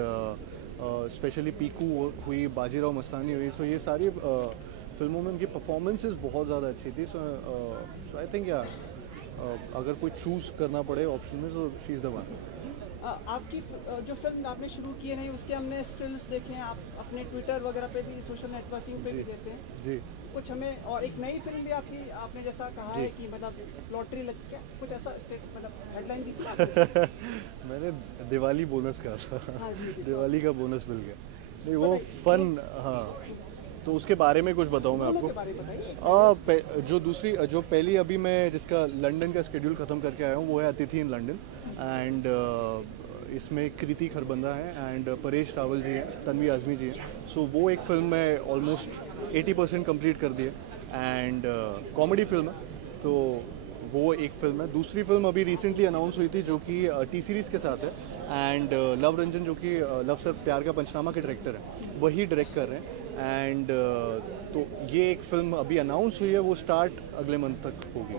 स्पेशली पीकू हुई, बाजीराव मस्तानी हुई, सो ये सारी फिल्मों में उनकी परफॉर्मेंसेस बहुत ज़्यादा अच्छी थी। सो आई थिंक अगर कोई चूज़ करना पड़े ऑप्शन में तो शी इज़ द वन। आपकी जो फिल्म आपने शुरू की है नहीं उसके हमने स्टिल्स देखे हैं, आप अपने ट्विटर वगैरह पे भी सोशल नेटवर्किंग पे भी देते हैं जी कुछ हमें, और एक नई फिल्म भी आपकी आपने जैसा कहा है कि मतलब लॉटरी लग क्या कुछ ऐसा मतलब हेडलाइन दी थी मैंने दिवाली बोनस कहा था। हाँ जी, दिवाली का बोनस मिल गया। नहीं वो फन, हाँ तो उसके बारे में कुछ बताऊँ मैं आपको। जो पहली अभी मैं जिसका लंदन का शेड्यूल ख़त्म करके आया हूँ वो है अतिथि इन लंदन एंड इसमें कृति खरबंदा है एंड परेश रावल जी हैं, तन्वी आज़मी जी हैं। सो वो एक फिल्म मैं ऑलमोस्ट 80% कंप्लीट कर दी है एंड कॉमेडी फिल्म है, तो वो एक फिल्म है। दूसरी फिल्म अभी रिसेंटली अनाउंस हुई थी जो कि टी सीरीज़ के साथ है एंड लव रंजन जो कि लव सर प्यार का पंचनामा के डायरेक्टर हैं वही डायरेक्ट कर रहे हैं एंड तो ये एक फिल्म अभी अनाउंस हुई है, वो स्टार्ट अगले मंथ तक होगी।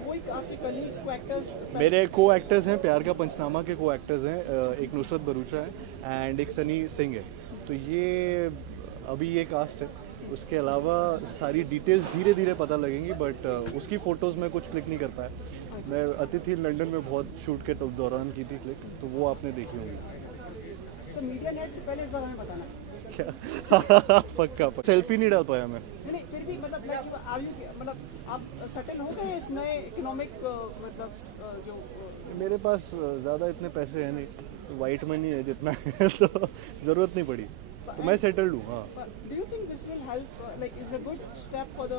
मेरे को एक्टर्स हैं, प्यार का पंचनामा के को एक्टर्स हैं, एक नुसरत भरूचा है एंड एक सनी सिंह है, तो ये अभी ये कास्ट है। उसके अलावा सारी डिटेल्स धीरे धीरे पता लगेंगी बट उसकी फ़ोटोज़ में कुछ क्लिक नहीं कर पाया। मैं अतिथि लंदन में बहुत शूट के दौरान की थी क्लिक, तो वो आपने देखी होंगी। तो मीडिया नेट से पहले इस बारे में बताना क्या पक्का सेल्फी नहीं डाल पाया मैं। नहीं फिर भी मतलब आप सेटल हो गए इस नए इकोनॉमिक मतलब जो मेरे पास ज़्यादा इतने पैसे हैं नहीं, तो वाइट मनी है जितना है तो ज़रूरत नहीं पड़ी, तो मैं सेटल्ड हूँ। हाँ do you think this will help like is a good step for the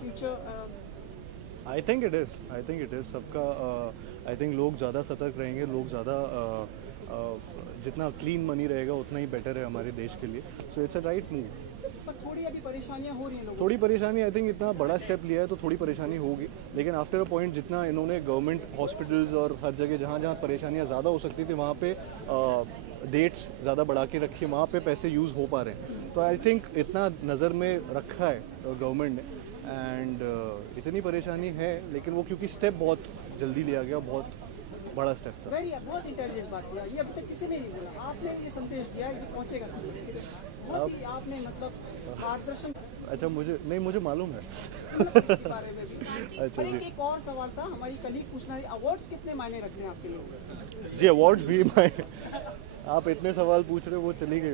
future? I think it is सबका आई थिंक लोग ज़्यादा सतर्क रहेंगे, लोग ज़्यादा जितना क्लीन मनी रहेगा उतना ही बेटर है हमारे देश के लिए। So it's a right move. थोड़ी अभी परेशानियां हो रही हैं लोगों, थोड़ी परेशानी, आई थिंक इतना बड़ा स्टेप लिया है तो थोड़ी परेशानी होगी, लेकिन आफ्टर अ पॉइंट जितना इन्होंने गवर्नमेंट हॉस्पिटल्स और हर जगह जहाँ जहाँ परेशानियाँ ज़्यादा हो सकती थी वहाँ पे डेट्स ज़्यादा बढ़ा के रखी, वहाँ पे पैसे यूज़ हो पा रहे हैं। तो आई थिंक इतना नज़र में रखा है गवर्नमेंट ने एंड इतनी परेशानी है, लेकिन वो क्योंकि स्टेप बहुत जल्दी लिया गया, बहुत बड़ा स्टेप था। बहुत इंटेलिजेंट बात किया, ये अभी तक किसी ने नहीं बोला, आपने ये संदेश दिया ये पहुंचेगा संदेश, बहुत ही आपने मतलब मार्गदर्शन। अच्छा मुझे मालूम है बारे में भी। अच्छा जी, एक और सवाल था, हमारी कलीग पूछना है अवार्ड्स कितने मायने रखते हैं आपके लिए? जी अवार्ड्स भी आप इतने सवाल पूछ रहे हो, वो चली गई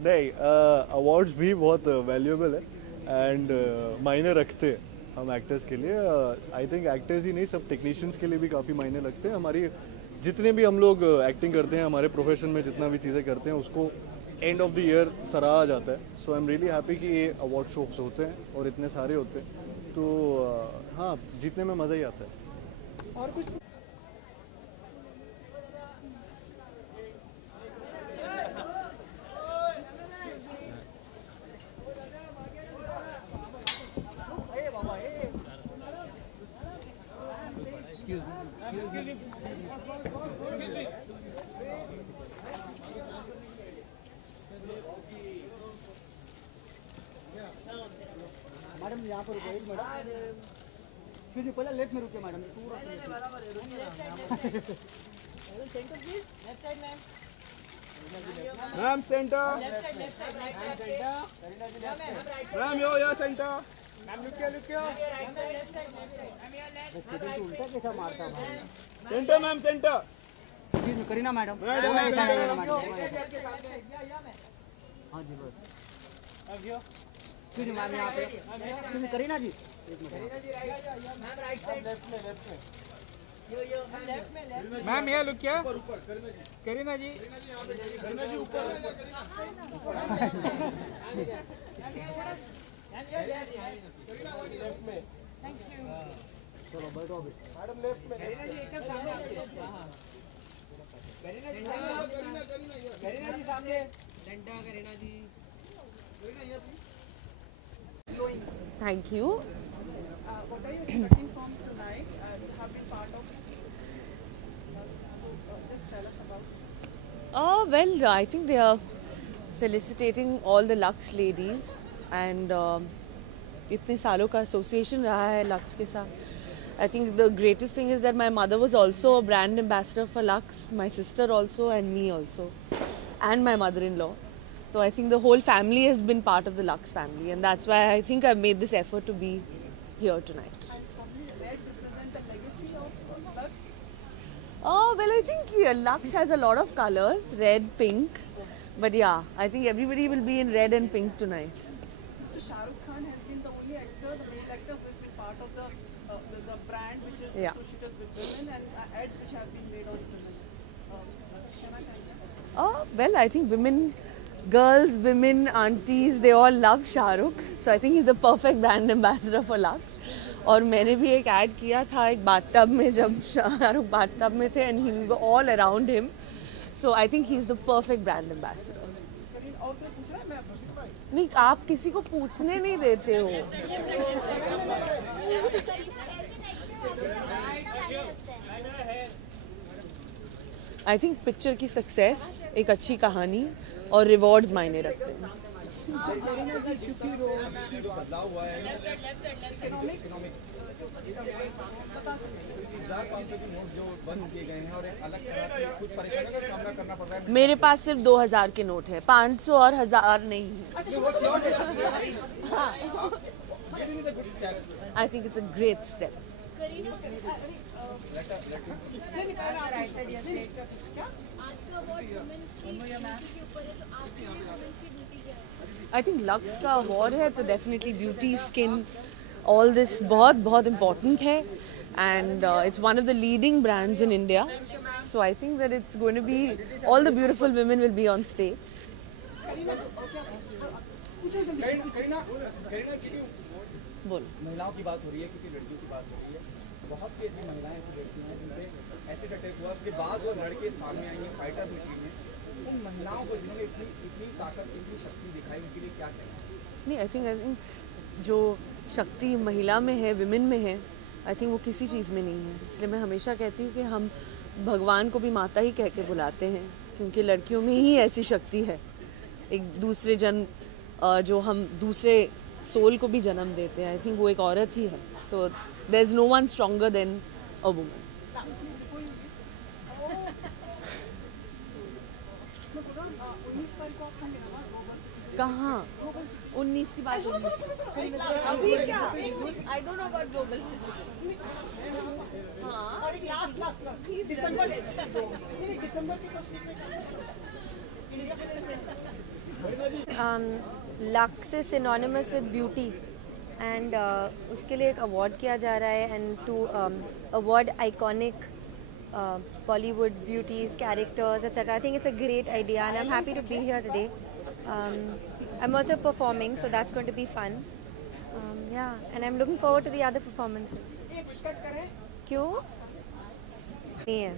नहीं, अवार्ड्स भी बहुत वैल्यूएबल है एंड मायने रखते हैं हम एक्टर्स के लिए। आई थिंक एक्टर्स ही नहीं, सब टेक्नीशियंस के लिए भी काफ़ी मायने रखते हैं। हमारी जितने भी हम लोग एक्टिंग करते हैं, हमारे प्रोफेशन में जितना भी चीज़ें करते हैं उसको एंड ऑफ द ईयर सराहा जाता है। सो आई एम रियली हैप्पी कि ये अवार्ड शोज होते हैं और इतने सारे होते हैं, तो हाँ जीतने में मज़ा ही आता है। और कुछ मैडम यहाँ पर रुको, एक मिनट फिर पहले लेफ्ट में रुके मैडम, पूरा मैम सेंटर, मैम यो सेंटर, मैम लुकियो उल्टा कैसा मारता centre, ma'am centre, Kareena madam, हाँ जी बस मैम यहाँ पे करीना जी, मैम ये लुक क्या करीना जी, चलो बैठो अभी मैडम लेफ्ट में, करीना जी सामने, Thank you. What are you expecting from tonight? You have been part of just tell us about. Well, I think they are felicitating all the Lux ladies and इतने सालों का association रहा है Lux के साथ. I think the greatest thing is that my mother was also a brand ambassador for Lux, my sister also and me also, and my mother-in-law. So I think the whole family has been part of the Lux family, and that's why I think I've made this effort to be here tonight. And probably red represents the legacy of Lux. Well, I think Lux has a lot of colors, red, pink. But yeah, I think everybody will be in red and pink tonight. Mr. Shah Rukh Khan has been the only actor, the male actor who has been part of the brand which is associated with women and ads which have been made on women. Well, I think women, girls, women, aunties, they all love Shah Rukh. So I think he's the perfect brand ambassador for Lux. और मैंने भी एक add किया था एक bathtub में जब शाह रुख बाथटब में थे and we were all around him. So I think he's the perfect brand ambassador. नहीं, आप किसी को पूछने नहीं देते हो. I think पिक्चर की सक्सेस, एक अच्छी कहानी और रिवॉर्ड्स मायने रखते हैं. मेरे पास सिर्फ 2000 के नोट है, 500 और 1000 नहीं. I think it's a great step. I think Lux का अवार्ड है तो definitely beauty, skin, all this बहुत important है, and it's one of the leading brands in India. So I think that it's going to be, all the beautiful women will be on stage. बोलो. महिलाओं की बात हो रही है क्योंकि लड़कियों की बात हो रही है. बहुत सी ऐसी महिलाएं, ऐसी लड़कियां हैं जिन पे एसिड अटैक हुआ, उसके बाद वो लड़के सामने आई हैं, फाइटर निकली हैं. उन महिलाओं को जिन्होंने इतनी ताकत, इतनी शक्ति दिखाई, उनके लिए क्या कहना? नहीं, आई थिंक जो शक्ति महिला में है, विमेन में है, आई थिंक वो किसी चीज़ में नहीं है. इसलिए मैं हमेशा कहती हूँ कि हम भगवान को भी माता ही कह के बुलाते हैं, क्योंकि लड़कियों में ही ऐसी शक्ति है. एक दूसरे जो हम दूसरे सोल को भी जन्म देते हैं, आई थिंक वो एक औरत ही है. तो there is no one stronger than a woman. कहाँ 19 की बात अभी क्या? I don't know about global citizen. और एक last December Lux is synonymous with beauty and उसके लिए एक अवार्ड किया जा रहा है and to award iconic Bollywood beauties, characters, etc. I think it's a great idea and I'm happy to be here today. I'm also performing, so that's going to be fun. Yeah, and I'm looking forward to the other performances. क्यों? नहीं है.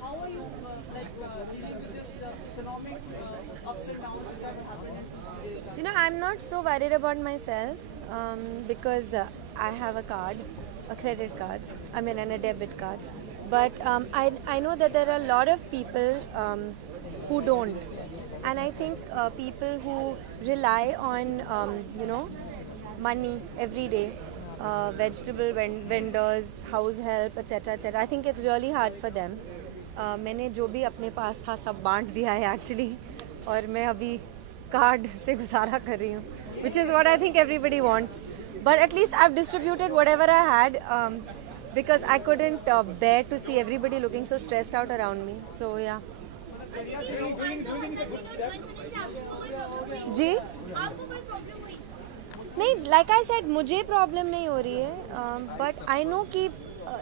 How are you dealing with this economic ups and downs which have happened? You know, I'm not so worried about myself because I have a card, a credit card, and a debit card. But I know that there are a lot of people who don't. And I think people who rely on, money every day, vegetable vendors, house help, etc., etc. I think it's really hard for them. मैंने जो भी अपने पास था सब बांट दिया है actually, और मैं अभी कार्ड से गुजारा कर रही हूँ, which is what I think everybody wants. But at least I've distributed whatever I had because I couldn't bear to see everybody looking so stressed out around me. So yeah. जी नहीं, like I said, मुझे problem नहीं हो रही है, but I no कि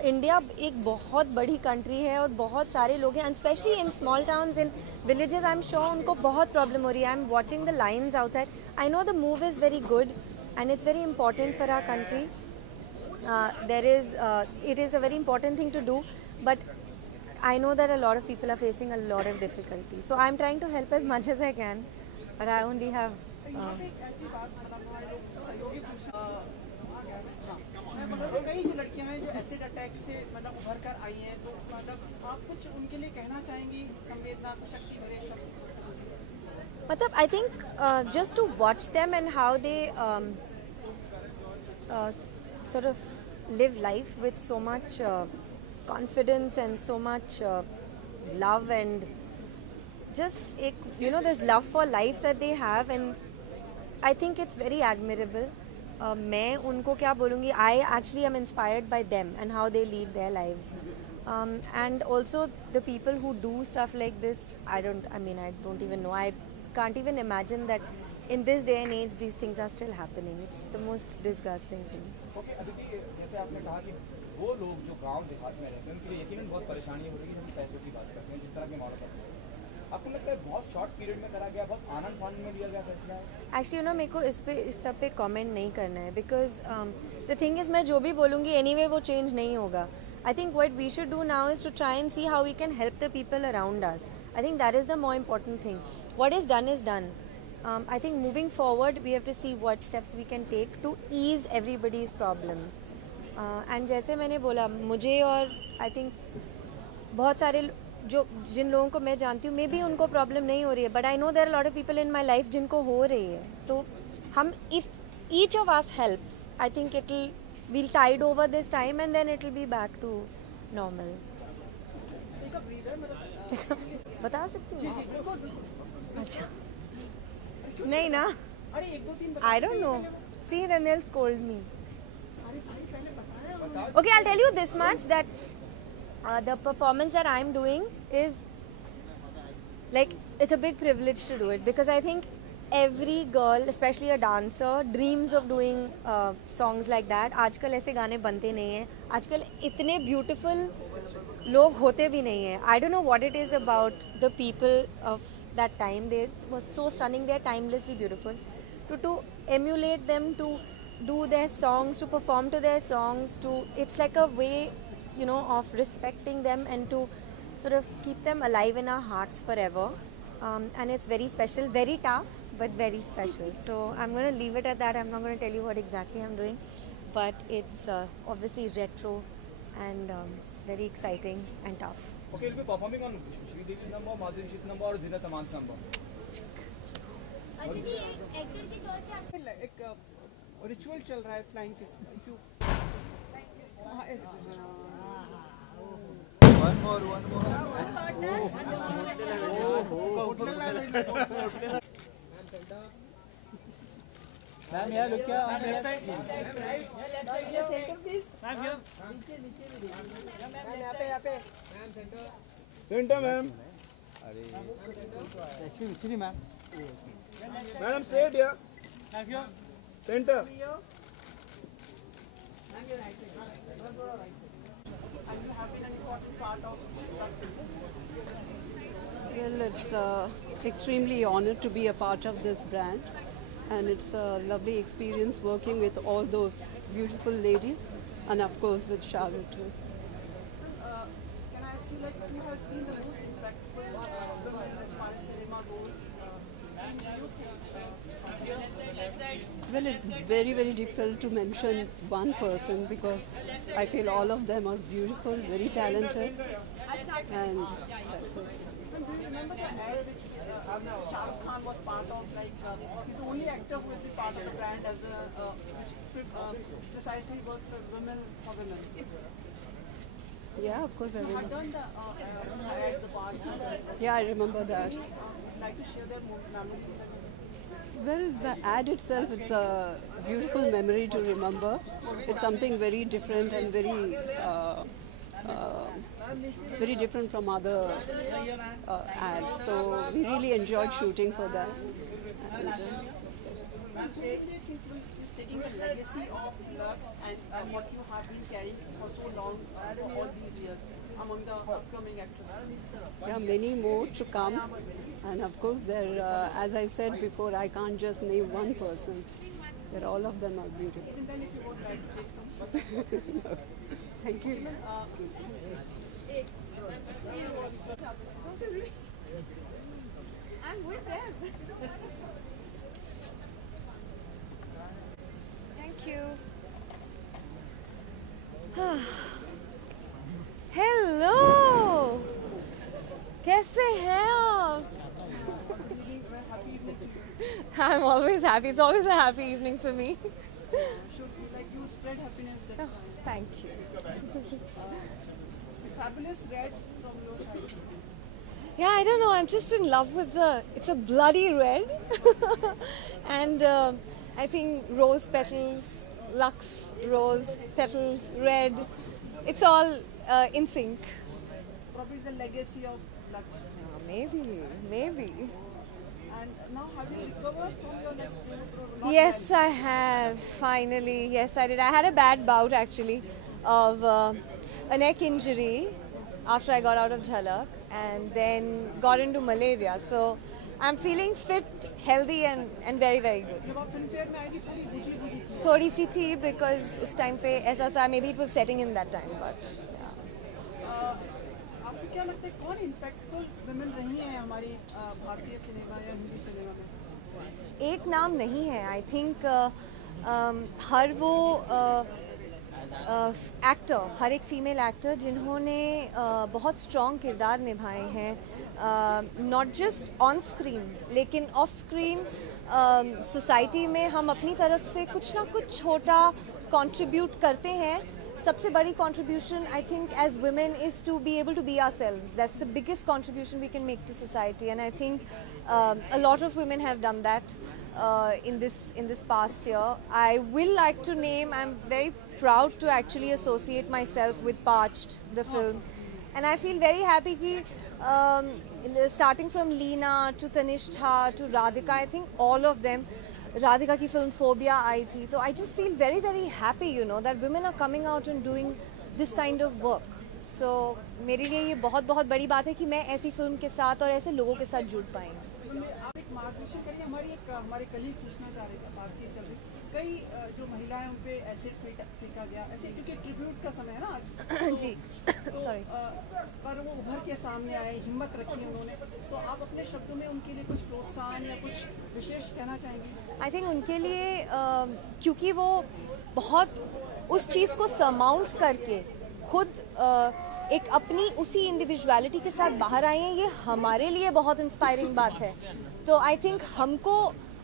India एक बहुत बड़ी कंट्री है और बहुत सारे लोग हैं, and specially in small towns, in villages, I am sure उनको बहुत प्रॉब्लम हो रही है. I am watching the lines outside. I know the move is very good and it's very important for our country. It is a very important thing to do, but I know that a lot of people are facing a lot of difficulty. So I'm trying to help as much as I can, but I only have. यहाँ पे एक ऐसी बात मतलब हमारे लोग सहयोगी मतलब कई जो लड़कियां हैं जो एसिड अटैक से मतलब उभर कर आई हैं, तो मतलब आप कुछ उनके लिए कहना चाहेंगी संवेदना शक्ति भरे शब्द? मतलब I think just to watch them and how they sort of live life with so much confidence and so much love and just this love for life that they have, and I think it's very admirable. मैं उनको क्या बोलूँगी, I actually am inspired by them and how they lead their lives, and also the people who do stuff like this. I don't even know. I can't even imagine that in this day and age these things are still happening. It's the most disgusting thing. Okay, Aditi, जैसे आपने कहा कि वो लोग जो गांव देहात में रहते हैं उनके लिए यकीनन बहुत परेशानी हो रही है। हम पैसों की बात करते हैं, जिस तरह के माहौल करते हैं, आपको लगता है बहुत शॉर्ट पीरियड में करा गया, बहुत आनंद फानंद में लिया गया फैसला है? एक्चुअली मेरे को इस सब पे कमेंट नहीं करना है, बिकॉज द थिंग इज़ मैं जो भी बोलूँगी एनीवे वो चेंज नहीं होगा. I think what we should do now is to try and see how we can help the people around us. I think that is the more important thing. What is done is done. I think moving forward we have to see what steps we can take to ease everybody's problems. And जैसे मैंने बोला, मुझे और I think बहुत सारे जिन लोगों को मैं जानती हूँ, मे बी उनको प्रॉब्लम नहीं हो रही है, but I know there are lot of people in my life जिनको हो रही है. तो हम if each of us helps, I think it will tide over this time and then it will be back to normal. बता सकती हूँ? अच्छा नहीं ना, I don't know. See then they will scold me. Okay, I'll tell you this much, that the performance that I'm doing is like, it's a big privilege to do it, because I think every girl, especially a dancer, dreams of doing songs like that. आजकल ऐसे गाने बनते नहीं हैं, आजकल इतने beautiful लोग होते भी नहीं हैं. I don't know what it is about the people of that time. They were so stunning, they are timelessly beautiful. To emulate them, to do their songs, to perform to their songs, it's like a way, of respecting them and to sort of keep them alive in our hearts forever. And it's very special, very tough, but very special. So I'm going to leave it at that. I'm not going to tell you what exactly I'm doing, but it's obviously retro and very exciting and tough. Okay, you'll be performing on Shri Dixit number, Madhuri Dixit number और Zinat Aman's number. Aditi, एक actor के तौर पे एक ritual चल रहा है flying kiss. One more. Ma'am, yeah, look here. Center, ma'am. Actually, ma'am. Madam, stay here. Center. Well, it's extremely honored to be a part of this brand, and it's a lovely experience working with all those beautiful ladies, and of course with Charlotte too. Can I ask you, who has been the most impactful women as far as cinema goes? Well, it's very, very difficult to mention one person, because I feel all of them are beautiful, very talented, and that's it. Do you remember the ad which Shah Rukh Khan was part of? He's the only actor who has been part of the brand which precisely works for women for women. Yeah, of course I You had remember. done the ad, the bar. Yeah, I remember that. Would you like to share their memories? Well, the ad itself, it's a beautiful memory to remember. It's something very different and very different from other ads. So we really enjoyed shooting for that. And, Is taking the legacy of Lux and what you have been carrying for so long, for all these years, among the upcoming actresses? there are many more to come, and of course there, as I said before, I can't just name one person. All of them are beautiful. Even then, if you would like to take some. No. Thank you. I'm with them. Thank you. Hello. कैसे हैं आप? I'm always happy. It's always a happy evening for me. Like you spread happiness. That's why. Thank you. Fabulous red from your side. Yeah, I don't know. I'm just in love with it's a bloody red. And I think rose petals, lux, rose, petals, red. It's all in sync. Probably the legacy of Lux. Maybe. And now have you recovered from your neck? Yes, I have. Finally. Yes, I did. I had a bad bout actually of a neck injury after I got out of Jhalak and then got into malaria. So I'm feeling fit, healthy and very, very good. जब आप Filmfare में आई थी थोड़ी बुझी थी. थोड़ी सी थी because उस time पे ऐसा सा maybe it was setting in that time, but आपको क्या लगता है कौन इम्पैक्टफुल वुमेन रही हैं हमारी भारतीय सिनेमा या हिंदी सिनेमा में? एक नाम नहीं है. I think हर वो एक्टर, हर एक फीमेल एक्टर जिन्होंने बहुत स्ट्रॉन्ग किरदार निभाए हैं, नॉट जस्ट ऑन स्क्रीन लेकिन ऑफ स्क्रीन सोसाइटी में हम अपनी तरफ से कुछ ना कुछ छोटा कंट्रीब्यूट करते हैं. सबसे बड़ी contribution I think as women is to be able to be ourselves. That's the biggest contribution we can make to society, and I think a lot of women have done that in this past year. I will like to name, I'm very proud to actually associate myself with Parched, the film, and I feel very happy कि starting from Leena to Tanishtha to Radhika, I think all of them. Radhika की film phobia आई थी, तो I just feel very very happy you know that women are coming out and doing this kind of work. So मेरे लिए ये बहुत बहुत बड़ी बात है कि मैं ऐसी फिल्म के साथ और ऐसे लोगों के साथ जुड़ पाई. आप एक मार्गदर्शन करिए. हमारे कलीग पूछना चाह रहे थे, बातचीत चल रही, कई जो महिलाएं उन पे एसिड फेंका गया ऐसे, क्योंकि ट्रिब्यूट का समय है ना आज. जी सॉरी. पर वो उभर के सामने आए, हिम्मत रखी उन्होंने, तो आप अपने शब्दों में उनके लिए कुछ प्रोत्साहन या कुछ विशेष कहना चाहेंगे? आई थिंक उनके लिए क्योंकि वो बहुत उस चीज़ को सरमाउंट करके खुद एक अपनी उसी इंडिविजुअलिटी के साथ बाहर आए हैं, ये हमारे लिए बहुत इंस्पायरिंग बात है. तो आई थिंक हमको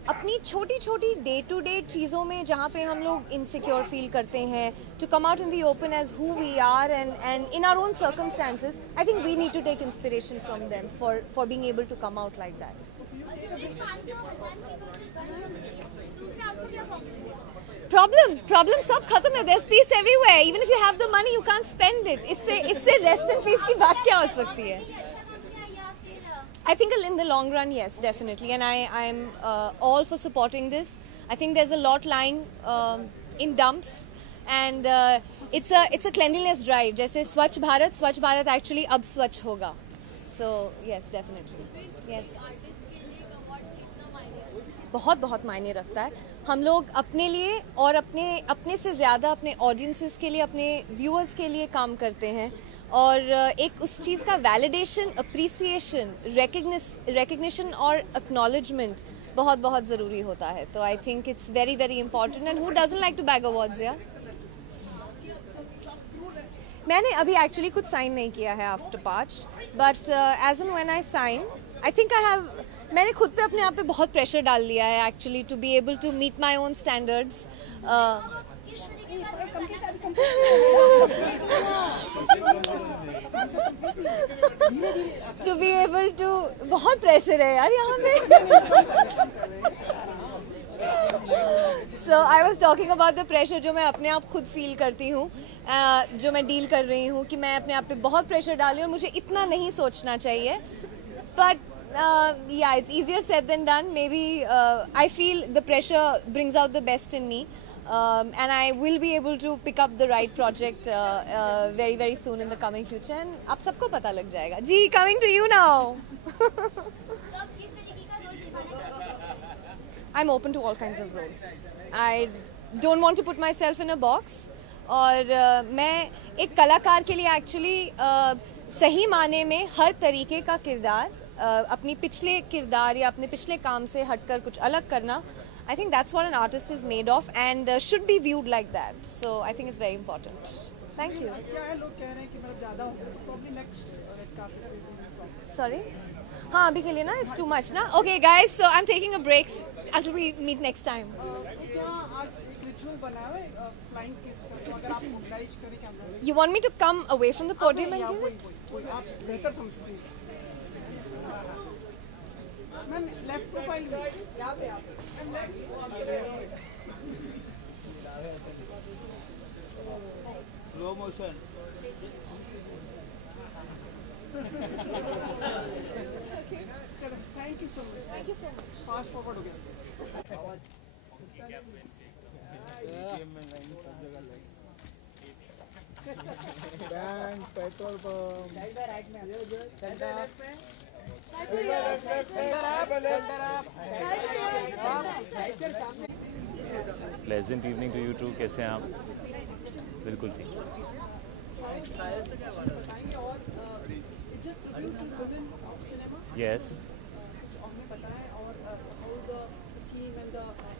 अपनी छोटी छोटी डे टू डे चीज़ों में जहाँ पे हम लोग इनसिक्योर फील करते हैं, to come out in the open as who we are and in our own circumstances, I think we need to take inspiration from them for being able to come out like that. Problem सब खत्म है. there's peace everywhere. even if you have the money you can't spend it. इससे rest in peace की बात क्या हो सकती है? I think in the long run, yes, definitely, and I'm all for supporting this. I think there's a lot lying in dumps, and it's a cleanliness drive. जैसे स्वच्छ Bharat actually अब स्वच्छ होगा. So yes, definitely, yes. बहुत मायने रखता है. हम लोग अपने लिए और अपने से ज़्यादा अपने ऑडियंसेस के लिए, अपने व्यूअर्स के लिए काम करते हैं, और एक उस चीज़ का वैलिडेशन, अप्रिसिएशन, रिकग्निशन और एक्नॉलेजमेंट बहुत ज़रूरी होता है. तो I think it's very very important, and who doesn't like to bag awards. या मैंने अभी एक्चुअली कुछ साइन नहीं किया है after parched, but as and when I sign, I think मैंने खुद पे अपने आप पे बहुत प्रेशर डाल लिया है actually to be able to meet my own standards. To be able to, बहुत प्रेशर है यार यहाँ पे. So I was talking about the pressure जो मैं अपने आप खुद फील करती हूँ, जो मैं डील कर रही हूँ, कि मैं अपने आप पे बहुत प्रेशर डाल रही हूँ और मुझे इतना नहीं सोचना चाहिए. But yeah, it's easier said than done. Maybe I feel the pressure brings out the best in me, and I will be able to pick up the right project very very soon in the coming future, and आप सबको पता लग जाएगा. जी, coming to you now. I'm open to all kinds of roles. I don't want to put myself in a box. और मैं एक कलाकार के लिए एक्चुअली सही माने में हर तरीके का किरदार, अपनी पिछले किरदार या अपने पिछले काम से हटकर कुछ अलग करना, I think that's what an artist is made of and should be viewed like that. So I think it's very important. Thank you. क्या है लोग कह रहे हैं कि मतलब ज़्यादा हो गया तो probably next red carpet. Sorry? हाँ अभी के लिए ना it's too much ना. Okay guys, so I'm taking a break until we meet next time. क्या आज एक रिचुअल बना है फ्लाइंग किस का, तो अगर आप मोबिलाइज करें camera. You want me to come away from the podium and give it? आप बेहतर समझती हैं। मैम लेफ्ट प्रोफाइल में यहाँ पे आप slow motion thank you so much fast forward हो गया bank petrol pleasant evening to you too. कैसे हैं आप? बिल्कुल ठीक। Yes,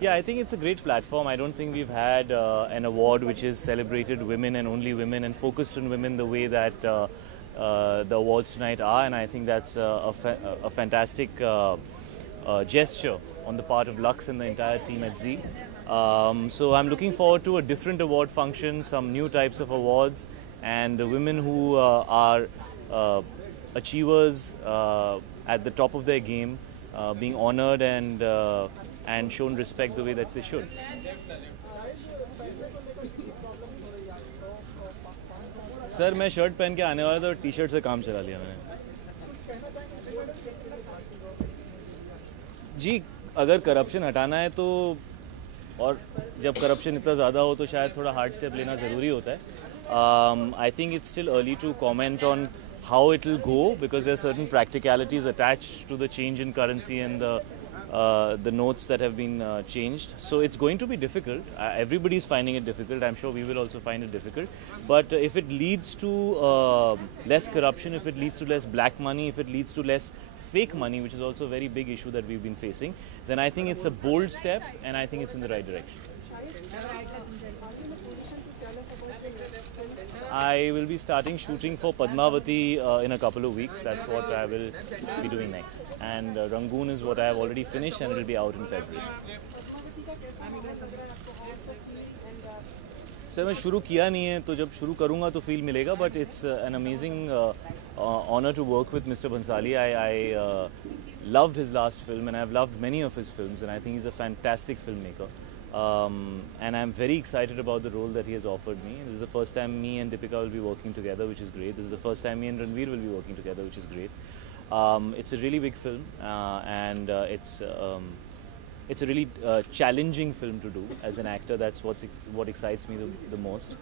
yeah, I think it's a great platform. I don't think we've had an award which has celebrated women and only women and focused on women the way that the awards tonight are, and I think that's a fantastic gesture on the part of Lux and the entire team at Zee. So I'm looking forward to a different award function, some new types of awards, and the women who are achievers at the top of their game being honored and shown respect the way that they should. Sir मैं shirt पहन के आने वाला था और T shirt से काम चला लिया मैंने। जी अगर करप्शन हटाना है तो, और जब करप्शन इतना ज़्यादा हो तो शायद थोड़ा हार्ड स्टेप लेना ज़रूरी होता है। I think it's still early to comment on how it will go because there are certain practicalities attached to the change in currency and the notes that have been changed. So it's going to be difficult. Everybody is finding it difficult. I'm sure we will also find it difficult. But if it leads to less corruption, if it leads to less black money, if it leads to less fake money, which is also a very big issue that we've been facing, then I think it's a bold step and I think it's in the right direction. I will be starting shooting for Padmavati in a couple of weeks. That's what I will be doing next. And Rangoon is what I have already finished and it will be out in February. Sir मैं शुरू किया नहीं है तो जब शुरू करूँगा तो फील मिलेगा. But it's an amazing honor to work with Mr. Bhansali. I loved his last film and I've loved many of his films and I think he's a fantastic filmmaker. And I'm very excited about the role that he has offered me. This is the first time me and Deepika will be working together, which is great. This is the first time me and Ranveer will be working together, which is great. It's a really big film and it's a really challenging film to do as an actor. That's what excites me the most.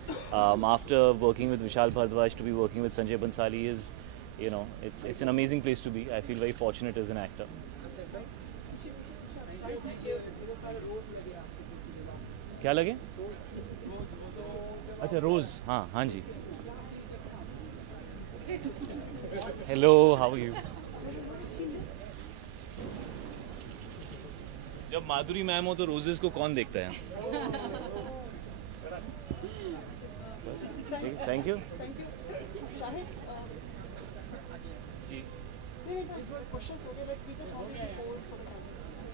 After working with Vishal Bhardwaj, to be working with Sanjay Bhansali is, you know, it's an amazing place to be. I feel very fortunate as an actor. क्या लगे? अच्छा Rose. हाँ जी. Hello, how are you? जब Madhuri ma'am हो तो roses को कौन देखता है? Thank you.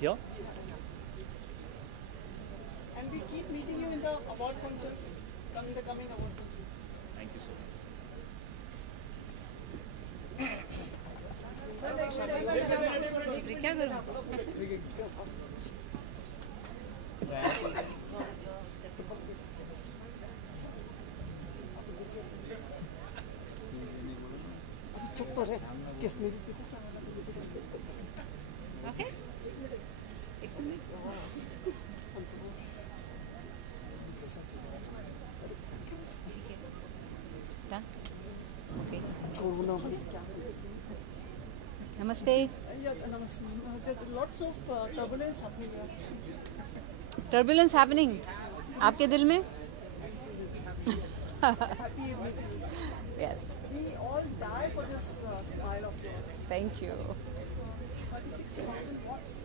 क्या? And we keep meeting you in the award functions, in the coming award functions. Thank you so much. क्या करूं? चुप तो रहे. किस में? Okay. Namaste. Yeah, namaste. There's lots of turbulence happening here. Turbulence happening. आपके दिल में? Happy evening. Yes. We all die for this smile of yours. Thank you. 36,000 watts.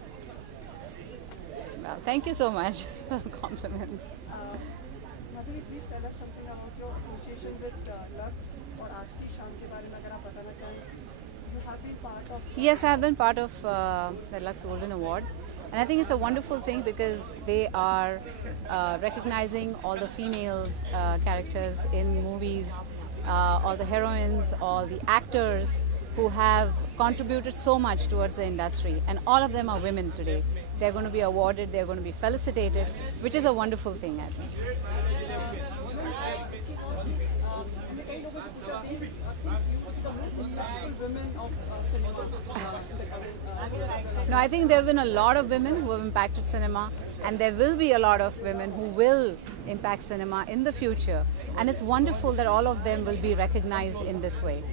Well, thank you so much. Compliments. Madhuri, please tell us something about your association with Lux or Aaj Ki Shaam के बारे में अगर आप बताना चाहें. You have been part of. Yes, I have been part of the Lux Golden Awards, and I think it's a wonderful thing because they are recognizing all the female characters in movies, all the heroines, all the actors who have contributed so much towards the industry, and all of them are women today. They're going to be awarded, they're going to be felicitated, which is a wonderful thing, I think. No, I think there have been a lot of women who have impacted cinema, and there will be a lot of women who will impact cinema in the future. And it's wonderful that all of them will be recognized in this way.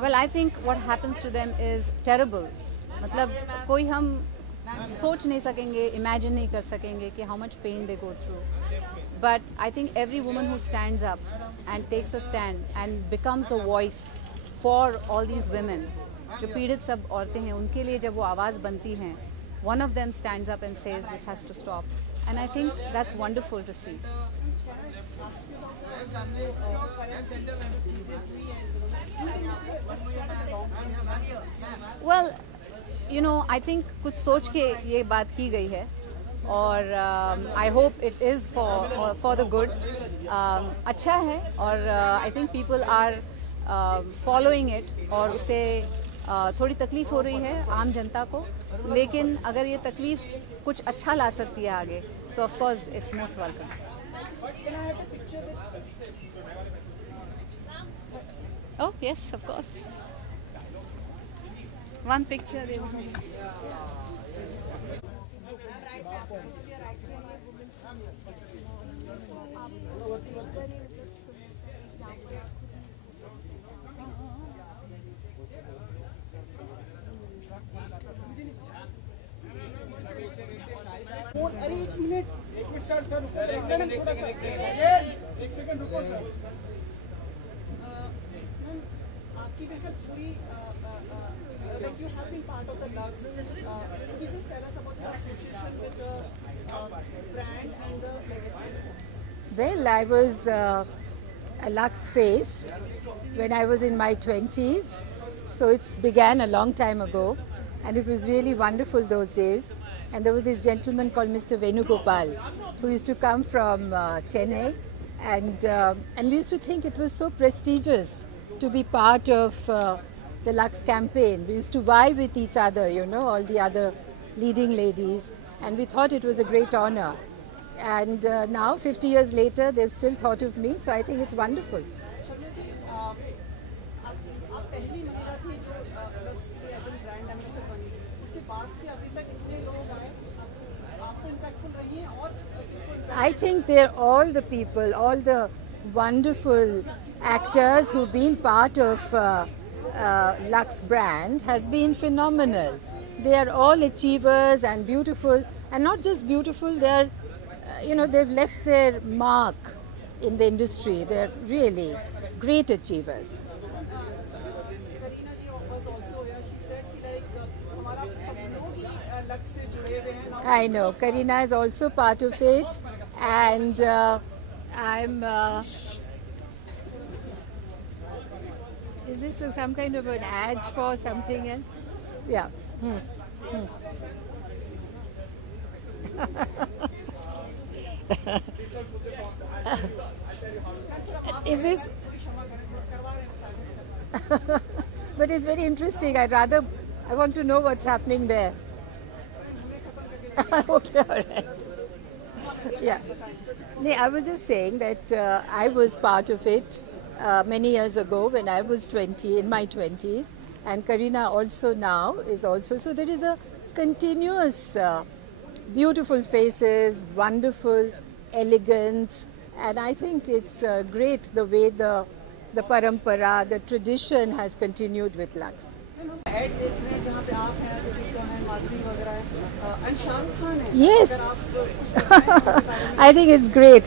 Well, I think what happens to them is terrible. मतलब कोई हम सोच नहीं सकेंगे, imagine नहीं कर सकेंगे कि how much pain they go through. But I think every woman who stands up and takes a stand and becomes a voice for all these women, जो पीड़ित सब औरतें हैं, उनके लिए जब वो आवाज़ बनती हैं, one of them stands up and says this has to stop. And I think that's wonderful to see. Well, you know, I think कुछ सोच के ये बात की गई है और I hope it is for the good. अच्छा है और I think people are following it और उसे थोड़ी तकलीफ हो रही है आम जनता को, लेकिन अगर ये तकलीफ कुछ अच्छा ला सकती है आगे तो of course it's most welcome. Oh yes, of course. One picture. अरे एक मिनट सर एक सेकंड रुको सर. आपकी बिल्कुल पूरी like you have been part of the Lux. Could you just tell us about the association with the brand and the legacy? Well, I was a Lux face when I was in my 20s, so it began a long time ago, and it was really wonderful those days. And there was this gentleman called Mr. Venugopal who used to come from Chennai, and we used to think it was so prestigious to be part of the Lux campaign. We used to vie with each other, you know, all the other leading ladies, and we thought it was a great honor. And now, 50 years later, they've still thought of me, so I think it's wonderful. I think they're all the people, all the wonderful actors who've been part of Lux brand has been phenomenal. They are all achievers and beautiful, and not just beautiful, they're, you know, they've left their mark in the industry. They're really great achievers. I know, Kareena is also part of it, and I'm... is this some kind of an ad for something else? Yeah. Is this... but it's very interesting. I want to know what's happening there. Okay, all right. Yeah. No, I was just saying that I was part of it many years ago when I was 20, in my 20s, and Kareena also now is also. So there is a continuous beautiful faces, wonderful elegance, and I think it's great the way the parampara, the tradition has continued with Lux. Add देख रहे हैं जहाँ पे आप हैं, दीपिका हैं, माधुरी वगैरह हैं, एंड शाहरुख खान है। Yes. अगर आप I think it's great.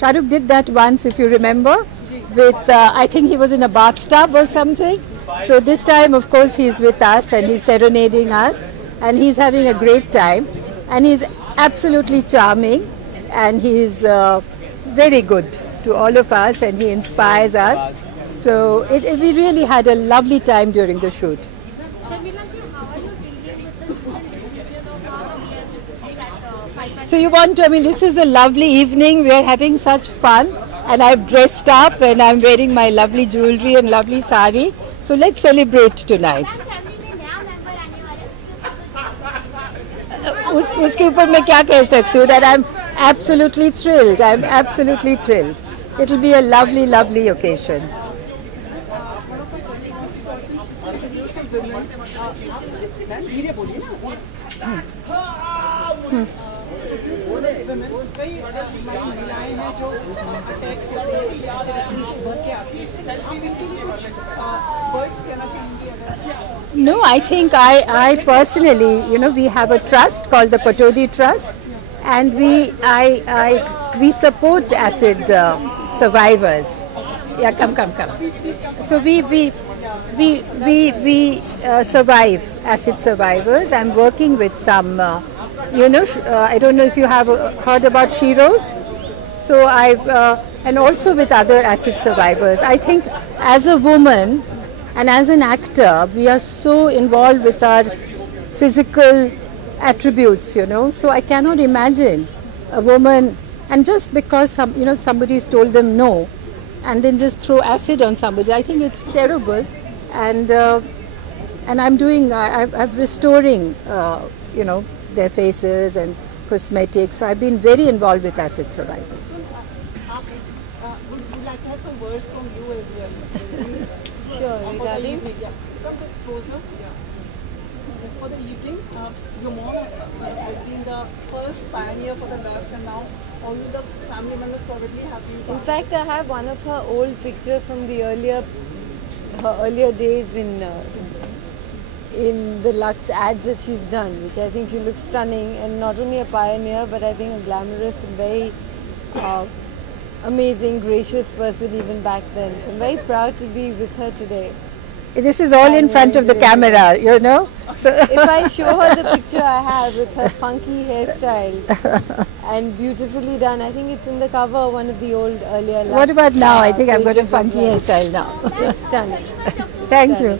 Shahrukh did that once, if you remember, with I think he was in a bathtub or something. So this time, of course, he's with us and he's serenading us, and he's having a great time, and he's absolutely charming, and he's very good to all of us, and he inspires us. So we really had a lovely time during the shoot. Sharmila ji, how are you dealing with the recent decision of RRBM that 5 So you want to, I mean, this is a lovely evening. We are having such fun, and I've dressed up and I'm wearing my lovely jewelry and lovely sari. So let's celebrate tonight. उसके ऊपर मैं क्या कह सकती हूँ? That I'm absolutely thrilled. I'm absolutely thrilled. It'll be a lovely, lovely occasion. No, I think I personally, you know, we have a trust called the Patodi Trust, and we support acid survivors. Yeah, come. So we survive acid survivors. I'm working with some, you know, I don't know if you have heard about Shiros. So and also with other acid survivors. I think as a woman and as an actor, we are so involved with our physical attributes, you know. So I cannot imagine a woman, and just because somebody's told them no, and then just throw acid on somebody. I think it's terrible, and I'm restoring, you know, their faces and cosmetics. So I've been very involved with acid survivors. Would like to have some words from you as well. Sure, regarding? Come closer. For the evening, your mom has been the first pioneer for the Lux, and now all the family members probably have been. In fact, I have one of her old pictures from the earlier days in the Lux ads that she's done, which I think she looks stunning, and not only a pioneer, but I think a glamorous and very amazing, gracious person even back then. I'm very proud to be with her today. This is all in front of the camera, you know. So if I show her the picture I have with her funky hairstyles and beautifully done, I think it's in the cover of one of the old earlier. What about now? I think I've got a funky hairstyle now. It's stunning. Thank you.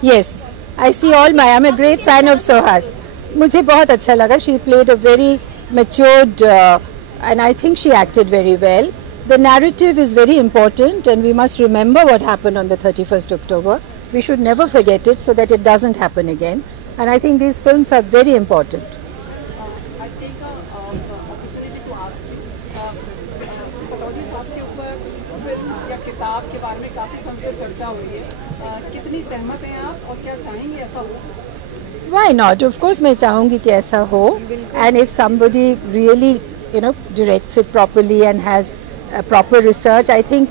Yes, I see all I'm a great fan of Sohas. मुझे बहुत अच्छा लगा. She played a very matured and I think she acted very well. The narrative is very important, and we must remember what happened on the 31st October. We should never forget it so that it doesn't happen again. And I think these films are very important. I take the opportunity to ask you, Pataudi साहब के ऊपर film या किताब के बारे में काफ़ी समय से चर्चा हो रही है. कितनी सहमत हैं आप और क्या चाहेंगे ऐसा हो? Why not? Of course, मैं चाहूँगी कि ऐसा हो. And if somebody really, you know, directs it properly and has proper research, I think,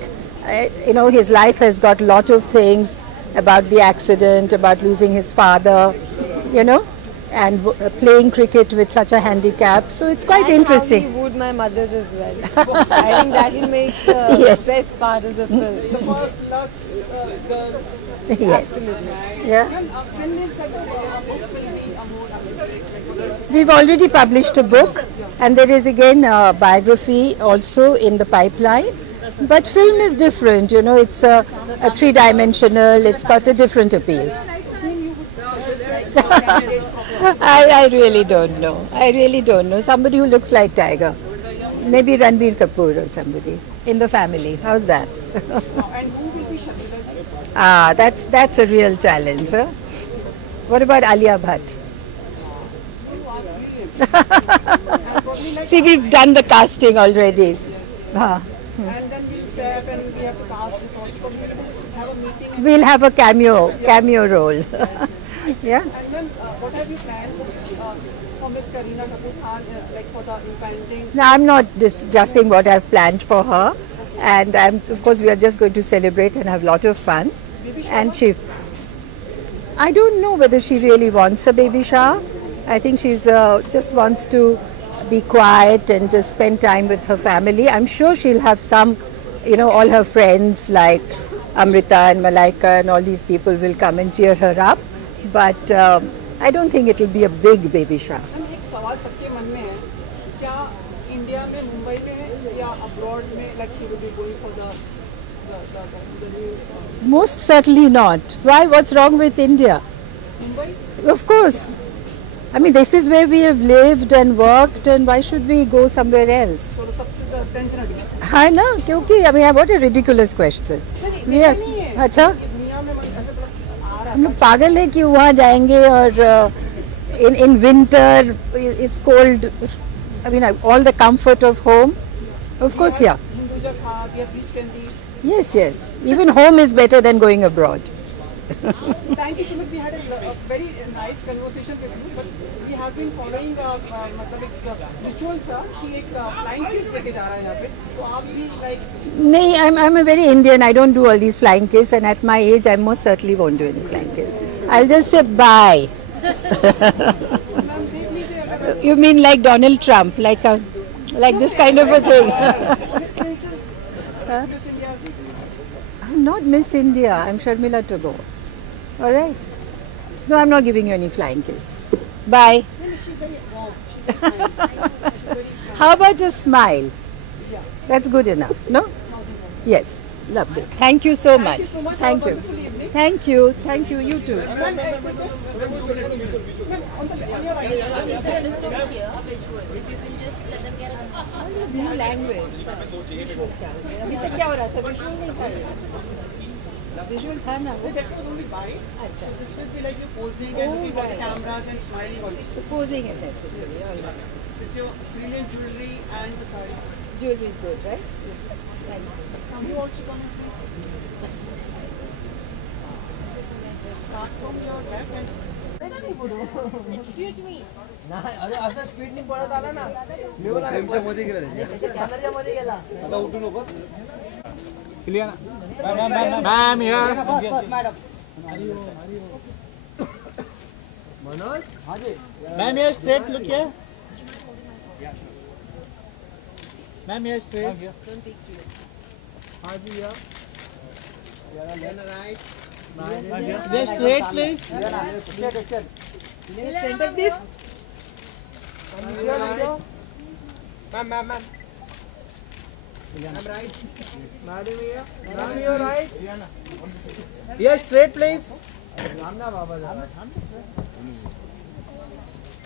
you know, his life has got a lot of things about the accident, about losing his father, you know, and playing cricket with such a handicap. So it's quite interesting. And how he wooed my mother as well. I think that will make the best part of the film. The first Lux girl. Yes. Absolutely. Yeah. We've already published a book, and there is again a biography also in the pipeline. But film is different, you know, it's a three-dimensional, it's got a different appeal. I really don't know. I really don't know. Somebody who looks like Tiger. Maybe Ranbir Kapoor or somebody in the family. How's that? And who will be Sharmila? That's a real challenge. Huh? What about Alia Bhatt? See, we've done the casting already. And then we'll save and we have to cast this also. We'll have a meeting. We'll have a cameo role. Yeah. And then, what have you planned for Miss Kareena Kapoor Khan, like for the impending? No, I'm not discussing what I've planned for her, and of course we are just going to celebrate and have a lot of fun. And I don't know whether she really wants a baby shower. I think she's just wants to be quiet and just spend time with her family. I'm sure she'll have some, all her friends like Amrita and Malaika and all these people will come and cheer her up. But I don't think it'll be a big baby shower. एक सवाल सबके मन में है, क्या India में मुंबई में या अब्रॉड में like she will be going for the new Most certainly not. Why? What's wrong with India? Mumbai? Of course. I mean, this is where we have lived and worked, and why should we go somewhere else? So सबसे tension हट गया. हाँ ना, क्योंकि what a ridiculous question. We are, अच्छा, हम लोग पागल है कि वहाँ जाएंगे और in winter it's cold. I mean, all the comfort of home. Of course, yeah. Yes, yes. Even home is better than going abroad. Thank you so much. We had a very nice conversation with you, but we have been following मतलब एक rituals कि एक flying kiss लेके जा रहा है यहाँ पे, तो आप भी like. नहीं, I'm a very Indian. I don't do all these flying kiss, and at my age, I most certainly won't do any flying kiss. I'll just say bye. You mean like Donald Trump, like this kind of a thing? Huh? I'm not Miss India. I'm Sharmila Tagore. All right. No, I'm not giving you any flying kiss. Bye. How about a smile? That's good enough, no? Yes. Lovely. Thank you so much. Thank you. Thank you. Thank you. You too. New language. अभी तक क्या हो रहा था? Visual नहीं था. Visual था ना? That was only by. अच्छा. So this will be like you posing and looking for the cameras and smiling also. So posing is necessary. All right. With your brilliant jewelry and the sari. Jewelry is good, right? Yes. Thank you. Can you also come and please? Start from your left and. Excuse me. नाही अरे असं speed नाही पळत आला ना मी बोला फ्रेमच्या मध्ये गेला कॅमेऱ्याच्या मध्ये गेला आता उठू नको क्लियर मैम हियर मनोज हाजी ma'am here straight look here ma'am here straight हाजी या left right There straight please. Center this. Ma'am. I'm right. Madam here. Ma'am, you're right. Here straight please. Ramna Baba.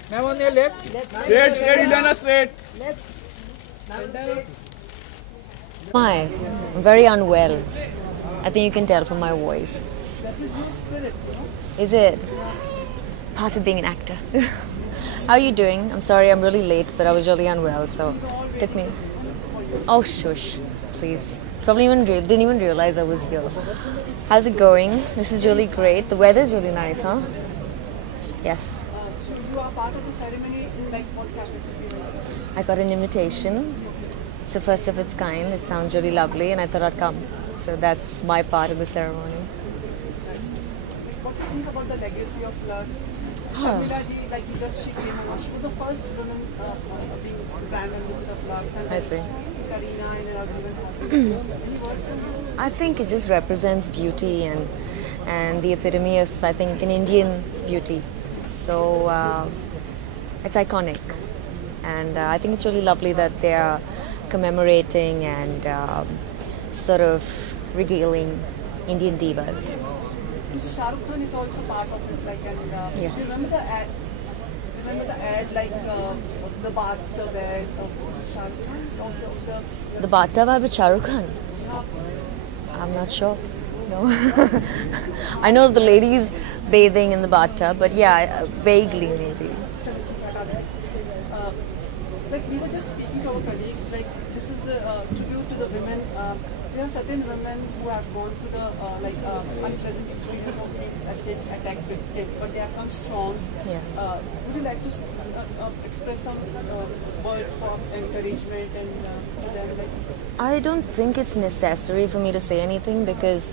Ma'am on your left. Straight, Ileana, straight. Left. Why? I'm very unwell. I think you can tell from my voice. That is your spirit, Is it? Part of being an actor. How are you doing? I'm sorry I'm really late, but I was really unwell, so it took me... Oh, shush, please. Probably didn't even realize I was here. How's it going? This is really great. The weather's really nice, huh? Yes. So you are part of the ceremony in like what capacity? I got an invitation. It's the first of its kind. It sounds really lovely, and I thought I'd come. So that's my part of the ceremony. What do you think about the legacy of Lux? Sharmila ji, like she came over, she was the first woman being brand ambassador of Lux. And I see. Kareena and everyone. I think it just represents beauty and the epitome of, I think, an Indian beauty. So it's iconic. And I think it's really lovely that they are commemorating and sort of regaling Indian divas. Shah Rukh Khan is also part of it, like, and Yes. remember the ad? Remember the ad, like the bathtub ad of Shah Rukh Khan? The bathtub ad with Shah Rukh Khan? I'm not sure. No. I know the ladies bathing in the bathtub, but yeah, vaguely maybe. Like we were just speaking to our colleagues, like this is the tribute to the women there are certain women who have gone through the unpleasant experience of being acid attack victims, but they have come strong. Yes. Would you like to express some words for encouragement and to them? I don't think it's necessary for me to say anything because,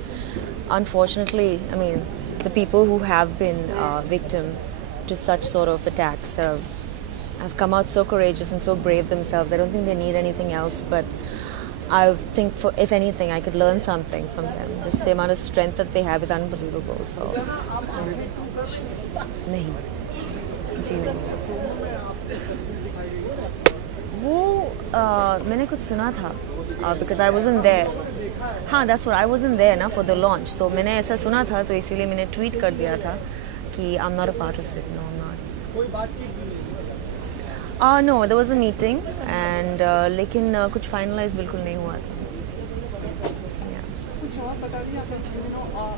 unfortunately, I mean, the people who have been victim to such sort of attacks have come out so courageous and so brave themselves. I don't think they need anything else, but I think, if anything, I could learn something from them. Just the amount of strength that they have is unbelievable. So, नहीं जी वो मैंने कुछ सुना था because I wasn't there. हाँ, that's what I wasn't there ना for the launch. So मैंने ऐसा सुना था तो इसीलिए मैंने tweet कर दिया था कि I'm not a part of it. No, I'm not. No, there was a meeting and लेकिन कुछ finalize बिल्कुल नहीं हुआ था. कुछ और बता दीजिए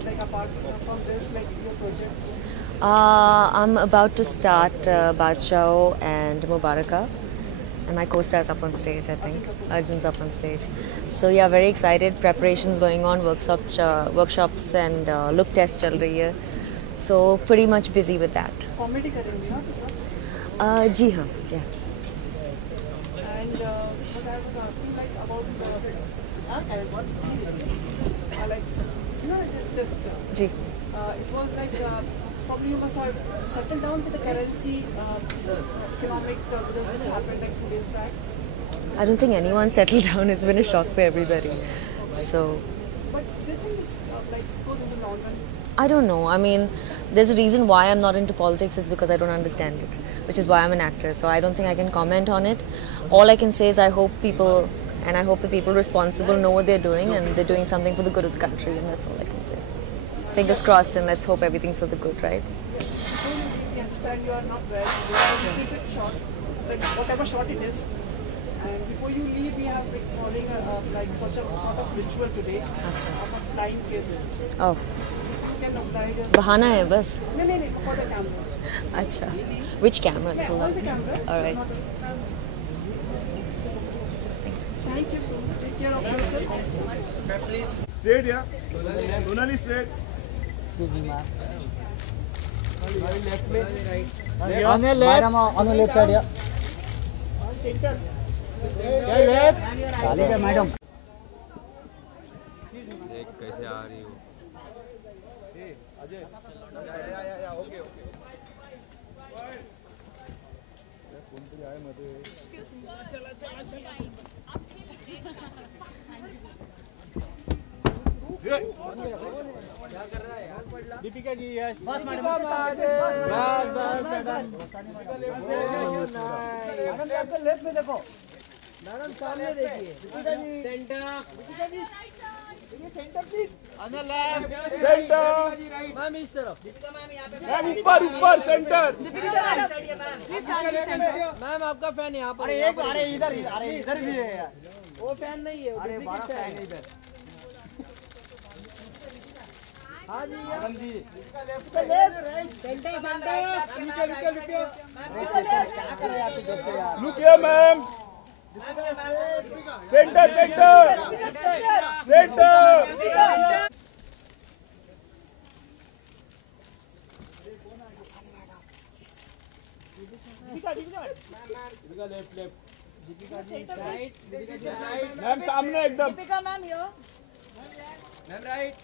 like apart from this, like your projects. I'm about to start Badshah and Mubaraka. And my co-star is up on stage, I think. Arjun's up on stage. So yeah, very excited. Preparations going on, workshops and look test chal rahi hai. So pretty much busy with that. Comedy करेंगे ना? जी हाँ, yeah. And what I was asking about just ji. It was probably you must have settled down with the currency economic turbulence which happened 2 days back. I don't think anyone settled down. It's been a shock for everybody. So. But do you think it's good in the long run? I don't know. I mean, there's a reason why I'm not into politics is because I don't understand it, which is why I'm an actor. So I don't think I can comment on it. All I can say is I hope people, and I hope the people responsible know what they're doing and they're doing something for the good of the country, and that's all I can say. Fingers crossed, and let's hope everything's for the good, right? We understand you are not well. You have a little shot, whatever shot it is. And before you leave, we have been following such a sort of ritual today of a flying kiss. Oh. You can apply this. Bahana hai bas. No, for the camera. Acha. Which camera? Yeah, all the cameras. All right. Thank you so much. Take care of yourself. Please. Straight, yeah. Donali straight. Excuse me, ma'am. Left में. On the left. On the left side, yeah. Center. left. Kali ka madam. देख कैसे आ रही हो. Ajay. Okay. कौन पे आए मत. Deepika ji yes बस मैडम बस मैडम आपके लेफ्ट में देखो मैडम सामने देखिए दीपिका जी सेंटर दीपिका जी देखिए centre please on the left centre ma'am इस तरफ दीपिका मैम यहां पे मैम ऊपर सेंटर दीपिका मैम मैम आपका फैन यहां पर अरे इधर भी है यार वो फैन नहीं है अरे बड़ा फैन है इधर हाँ जी मैडम जी centre look here ma'am centre left Deepika जी साइड मैम सामने एकदम दीपिका मैम यो मैम राइट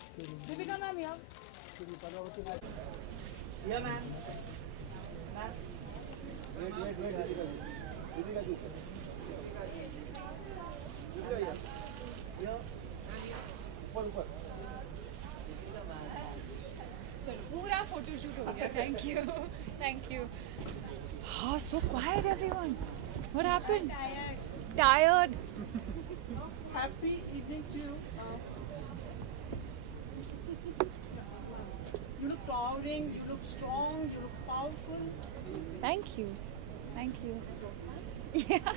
दीपिका मैम यो या मैम चलो पूरा फोटोशूट हो गया. Thank you. Oh, so quiet everyone. What happened? Tired. Happy evening to you. You look towering, you look strong, you look powerful. Thank you. Yeah.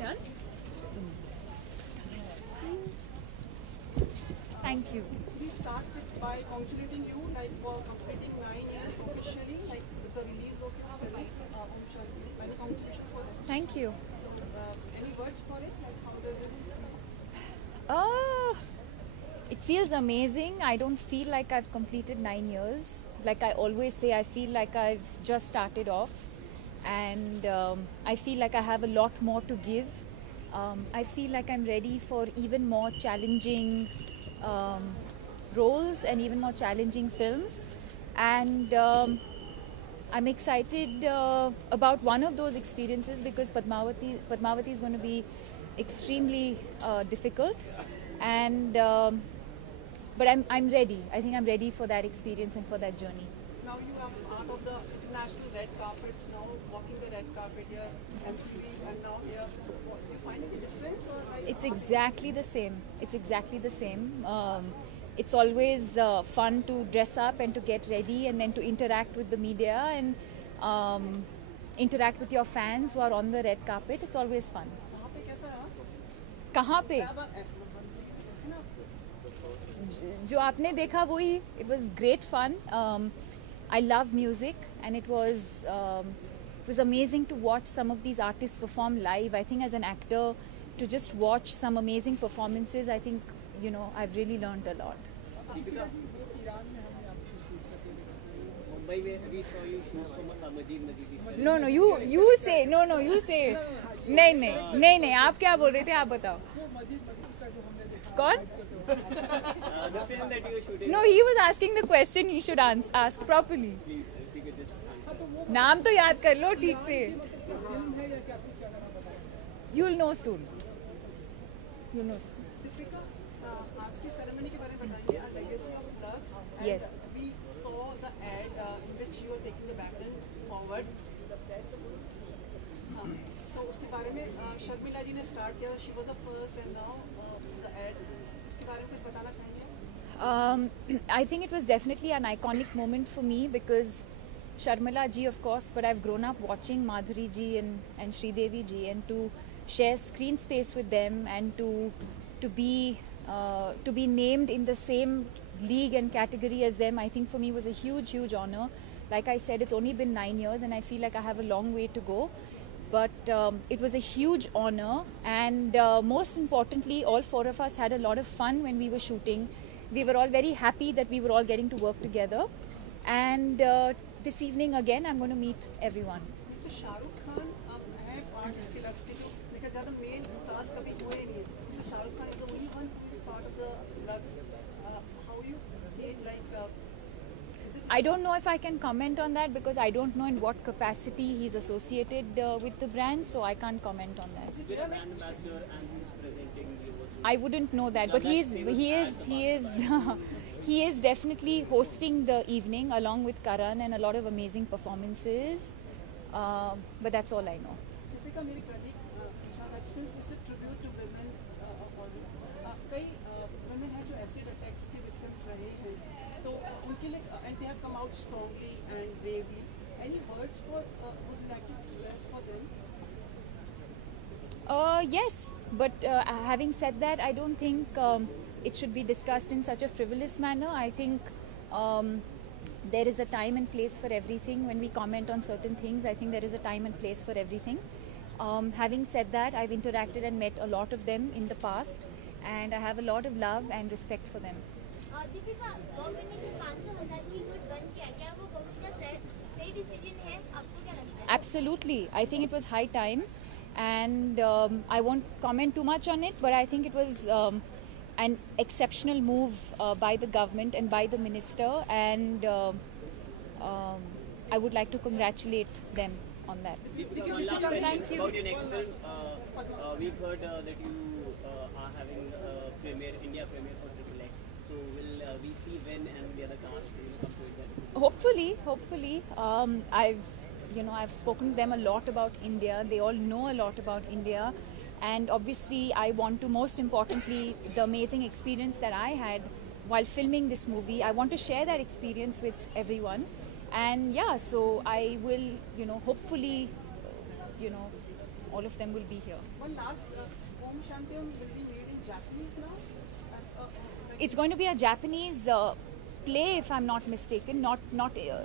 Done? Thank you. We start by congratulating you for completing 9 years officially, with the release of your film, Om Shanti. Many congratulations for it. Thank you. So, any words for it? How does it? It feels amazing. I don't feel like I've completed 9 years. Like I always say, I feel like I've just started off, and I feel like I have a lot more to give. I feel like I'm ready for even more challenging roles and even more challenging films, and I'm excited about one of those experiences because Padmavati is going to be extremely difficult, and but I'm ready. I think I'm ready for that experience and for that journey. Now you are part of the international red carpets. Now walking the red carpet here, MTV, and now here. You find any difference? Or It's exactly the same. It's exactly the same. It's always fun to dress up and to get ready and then to interact with the media and interact with your fans who are on the red carpet. It's always fun. कहाँ पे? जो आपने देखा वही. It was great fun. I love music, and it was amazing to watch some of these artists perform live. I think as an actor, to just watch some amazing performances, I think, you know, I've really learned a lot. No, you say. No, you say. नहीं, आप क्या बोल रहे थे, आप बताओ. कौन? No, he was asking the question. He should ask properly. नाम तो याद कर लो ठीक से. You'll know soon. You'll know soon. आज की सेरेमनी के बारे में बताइए. A legacy of drugs. Yes. We saw the ad in which you were taking the baton forward. तो उसके बारे में शर्मिला जी ने स्टार्ट किया. She was the first, and now the ad. उसके बारे में कुछ बताना चाहेंगे? I think it was definitely an iconic moment for me because Sharmila ji, of course, but I've grown up watching Madhuri ji and Sridevi ji, and to share screen space with them and to be named in the same league and category as them, I think for me was a huge honor. Like I said, it's only been 9 years and I feel like I have a long way to go. But it was a huge honor, and most importantly, all 4 of us had a lot of fun when we were shooting. We were all very happy that we were all getting to work together. And this evening again, I'm going to meet everyone. Mr. Shah Rukh Khan है part इसके लक्ष्य के जो देखा ज़्यादा main stars कभी हुए नहीं हैं. Mr. Shah Rukh Khan is the only one who is part of the Lux. How you see it like? I don't know if I can comment on that because I don't know in what capacity he's associated with the brand, so I can't comment on that. Is there a brand ambassador and who's presenting you? I wouldn't know that, but he is definitely hosting the evening along with Karan and a lot of amazing performances. But that's all I know. Deepika, मेरी colleague, since this is a tribute to women of Bollywood, कई women हैं जो acid attacks के victims रहे हैं, तो उनके लिए and they have come out strongly and bravely. Any words would you like to express for them? Yes, but having said that, I don't think it should be discussed in such a frivolous manner. I think there is a time and place for everything. When we comment on certain things, I think there is a time and place for everything. Having said that, I've interacted and met a lot of them in the past, and I have a lot of love and respect for them. Deepika, government ने जो 500,000 की note बंद किया, क्या वो government का सही decision है? आपको क्या लगता है? Absolutely, I think it was high time, and I won't comment too much on it, but I think it was an exceptional move by the government and by the minister, and I would like to congratulate them on that. Thank you. About your next film, we've heard that you are having India premiere for Triple X. So will we see when and the other cast will come to it? Hopefully. I've spoken to them a lot about India. They all know a lot about India, and obviously I want to, most importantly, the amazing experience that I had while filming this movie, I want to share that experience with everyone. And yeah, so I will, hopefully, all of them will be here. One last, Om Shantyam will be made in Japanese now? It's going to be a Japanese play, if I'm not mistaken.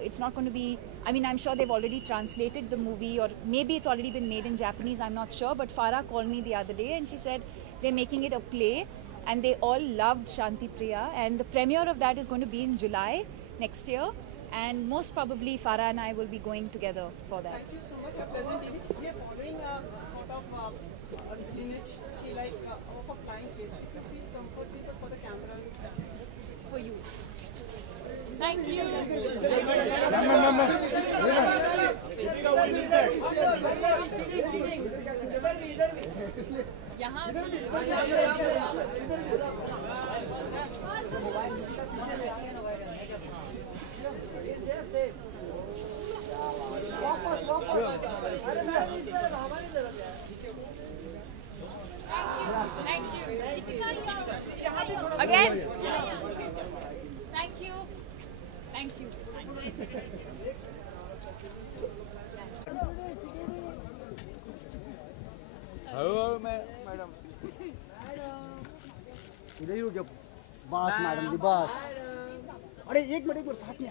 It's not going to be, I'm sure they've already translated the movie, or maybe it's already been made in Japanese, I'm not sure. But Farah called me the other day and she said they're making it a play, and they all loved Shanti Priya, and the premiere of that is going to be in July next year, and most probably Farah and I will be going together for that. Thank you so much for presenting. We are following a sort of a lineage like of a flying face. It will feel comfortable for the camera. For you. Thank you. यहाँ Thank you. Again. Thank you. Thank you. Hello madam इधर ही रुक जाओ बस madam जी बस अरे एक minute साथ में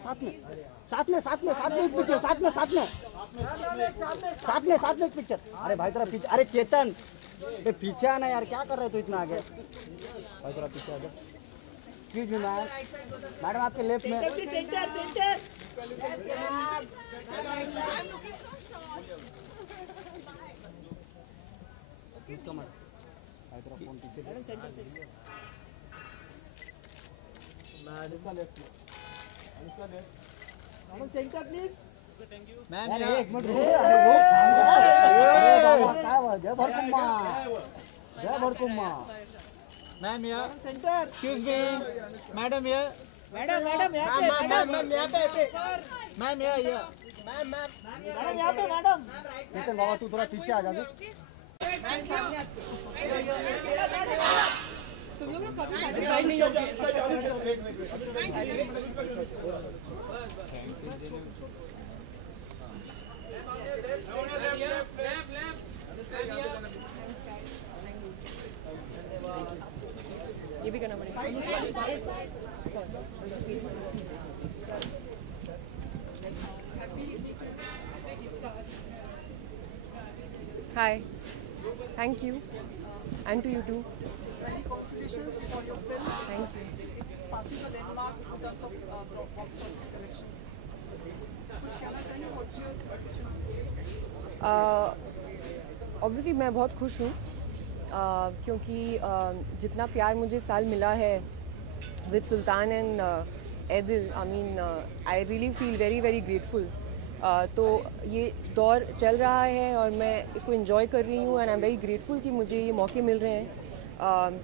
एक पिक्चर अरे भाई तेरा पीछे अरे चेतन पीछे आना यार क्या कर रहे तू इतना आगे भाई तेरा पीछे आ जा एक्सक्यूज मी मैडम आपके लेफ्ट में फोन पीछे मैडम सेंटर प्लीज मैम एक मिनट अरे जय भरकुम्मा मैम यार सेंटर एक्सक्यूज मी मैडम यार मैडम यहाँ पे मैडम चेतन बाबा तू थोड़ा पीछे आ जा तुम लोग कभी सेटिस्फाइड नहीं होगे ये भी करना पड़ेगा Hi, thank you, and to you too. Congratulations for your film. Thank you. It passes a landmark in terms of box office collections. कुछ कहना चाहिए? What's your Obviously मैं बहुत खुश हूँ क्योंकि जितना प्यार मुझे साल मिला है with Sultan and Edil, I mean I really feel very very grateful. तो ये दौर चल रहा है और मैं इसको एंजॉय कर रही हूँ and I am very grateful कि मुझे ये मौके मिल रहे हैं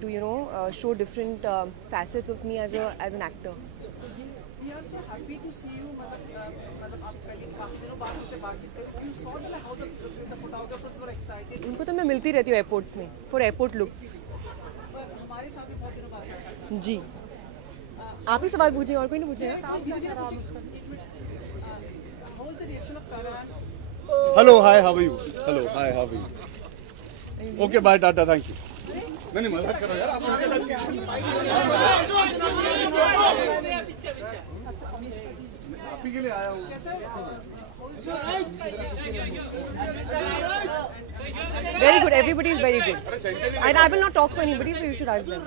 to show different facets of me as an actor. We are so happy to see you. मतलब आप पहले काफी दिनों बाद हमसे बातचीत करें. You saw how the photographers were excited. उनको तो मैं मिलती रहती हूँ एयरपोर्ट्स में फॉर एयरपोर्ट लुक्स. हमारे साथ भी बहुत दिनों बाद जी आप ही सवाल पूछे और कोई नहीं पूछे. Hello, hi, how are you? Hello, hi, how are you? Okay, bye, Tata, thank you. नहीं मजाक करो यार आप उनके साथ आप ही के लिए आया हूँ. Very good, everybody is very good. And I will not talk for anybody, so you should ask them.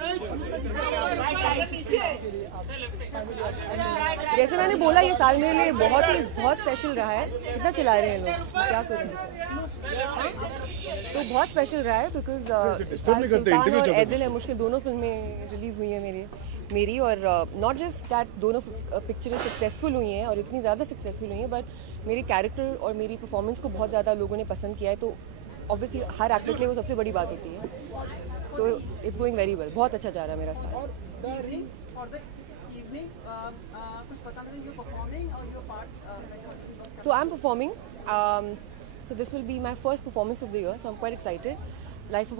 जैसे मैंने बोला ये साल मेरे लिए बहुत स्पेशल रहा है. कितना चला रहे हैं लोग क्या करें तो बहुत स्पेशल रहा है बिकॉज सुल्तान और एदिल है मुश्किल दोनों फिल्में रिलीज हुई है मेरी और नॉट जस्ट दैट दोनों पिक्चरें सक्सेसफुल हुई हैं और इतनी ज़्यादा सक्सेसफुल हुई हैं बट मेरे कैरेक्टर और मेरी परफॉर्मेंस को बहुत ज़्यादा लोगों ने पसंद किया है तो ऑब्वियसली हर एक्टर के लिए वो सबसे बड़ी बात होती है. तो इट्स गोइंग वेरी वेल. बहुत अच्छा जा रहा है मेरा साथ. So I'm performing. So this will be my first performance of the year. So I'm quite excited. Live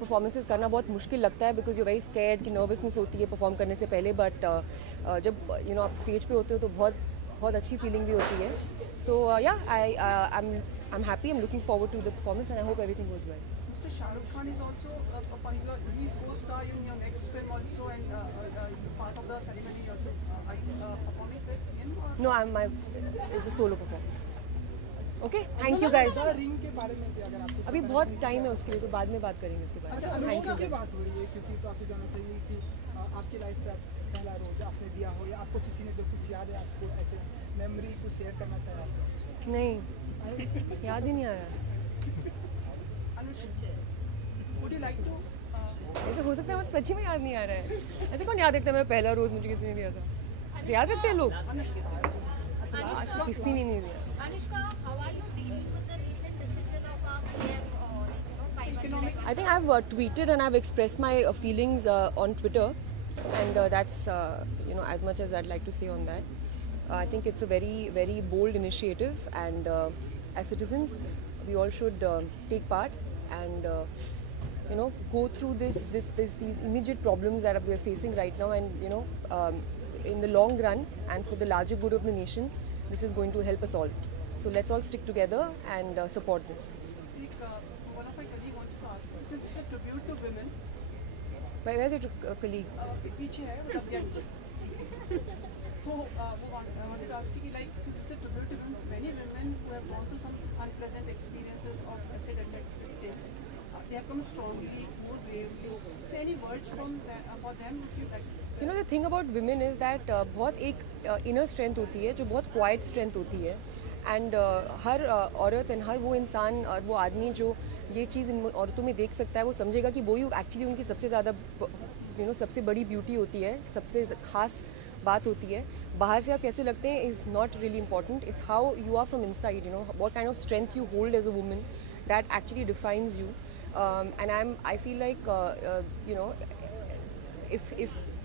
performances करना बहुत मुश्किल लगता है because you're very scared कि nervousness होती है perform करने से पहले but जब आप stage पे होते हो तो बहुत अच्छी feeling भी होती है. So yeah, I'm happy. I'm looking forward to the performance and I hope everything goes well. Mr. Shah Rukh Khan is also he's co-star in your next film also and part of the ceremony also. Are you performing with him? No, it's a solo performance. Okay thank you guys. Ring के बारे में भी अगर आपको अभी बहुत time है उसके लिए, तो बाद में बात करेंगे उसके बारे में। अच्छा, थैंक अनुष्का की यू। बात हो रही है क्योंकि तो आपसे जानना चाहिए कि आपकी लाइफ का पहला रोज आपने दिया हो या आपको किसी ने जो कुछ याद है आपको ऐसे मेमोरी को शेयर करना चाहे आप? नहीं याद ही नहीं आ रहा। Anushka, would you like to ऐसे हो सकता है मुझे सच्ची में याद नहीं आ रहा है। अच्छा कौन याद रखता है मेरा पहला रोज मुझे किसी ने दिया था? याद रखते हैं लोग? अच्छा किसी ने नहीं दिया। Anushka, how are you dealing with the recent decision of our PM, I think I've tweeted and I've expressed my feelings on Twitter, and that's as much as I'd like to say on that. I think it's a very, very bold initiative, and as citizens, we all should take part and go through these immediate problems that we are facing right now, and in the long run and for the larger good of the nation, this is going to help us all. So let's all stick together and support this. one of my colleagues wanted to ask, since it's a tribute to women, Where's your colleague? पीछे है मतलब या तो वो wanted to ask you कि like since it's a tribute to women, many women who have gone through some unpleasant experiences of acid attacks, they have come strongly, more brave. So any words from that about them would you like to express? The thing about women is that बहुत एक inner strength होती है जो बहुत quiet strength होती है, and हर औरत and हर वो इंसान और वो आदमी जो ये चीज़ इन औरतों में देख सकता है, वो समझेगा कि वही एक्चुअली उनकी सबसे ज़्यादा सबसे बड़ी ब्यूटी होती है, सबसे ख़ास बात होती है। बाहर से आप कैसे लगते हैं is not really important, it's how you are from inside, what kind of strength you hold as a woman that actually defines you. And I feel like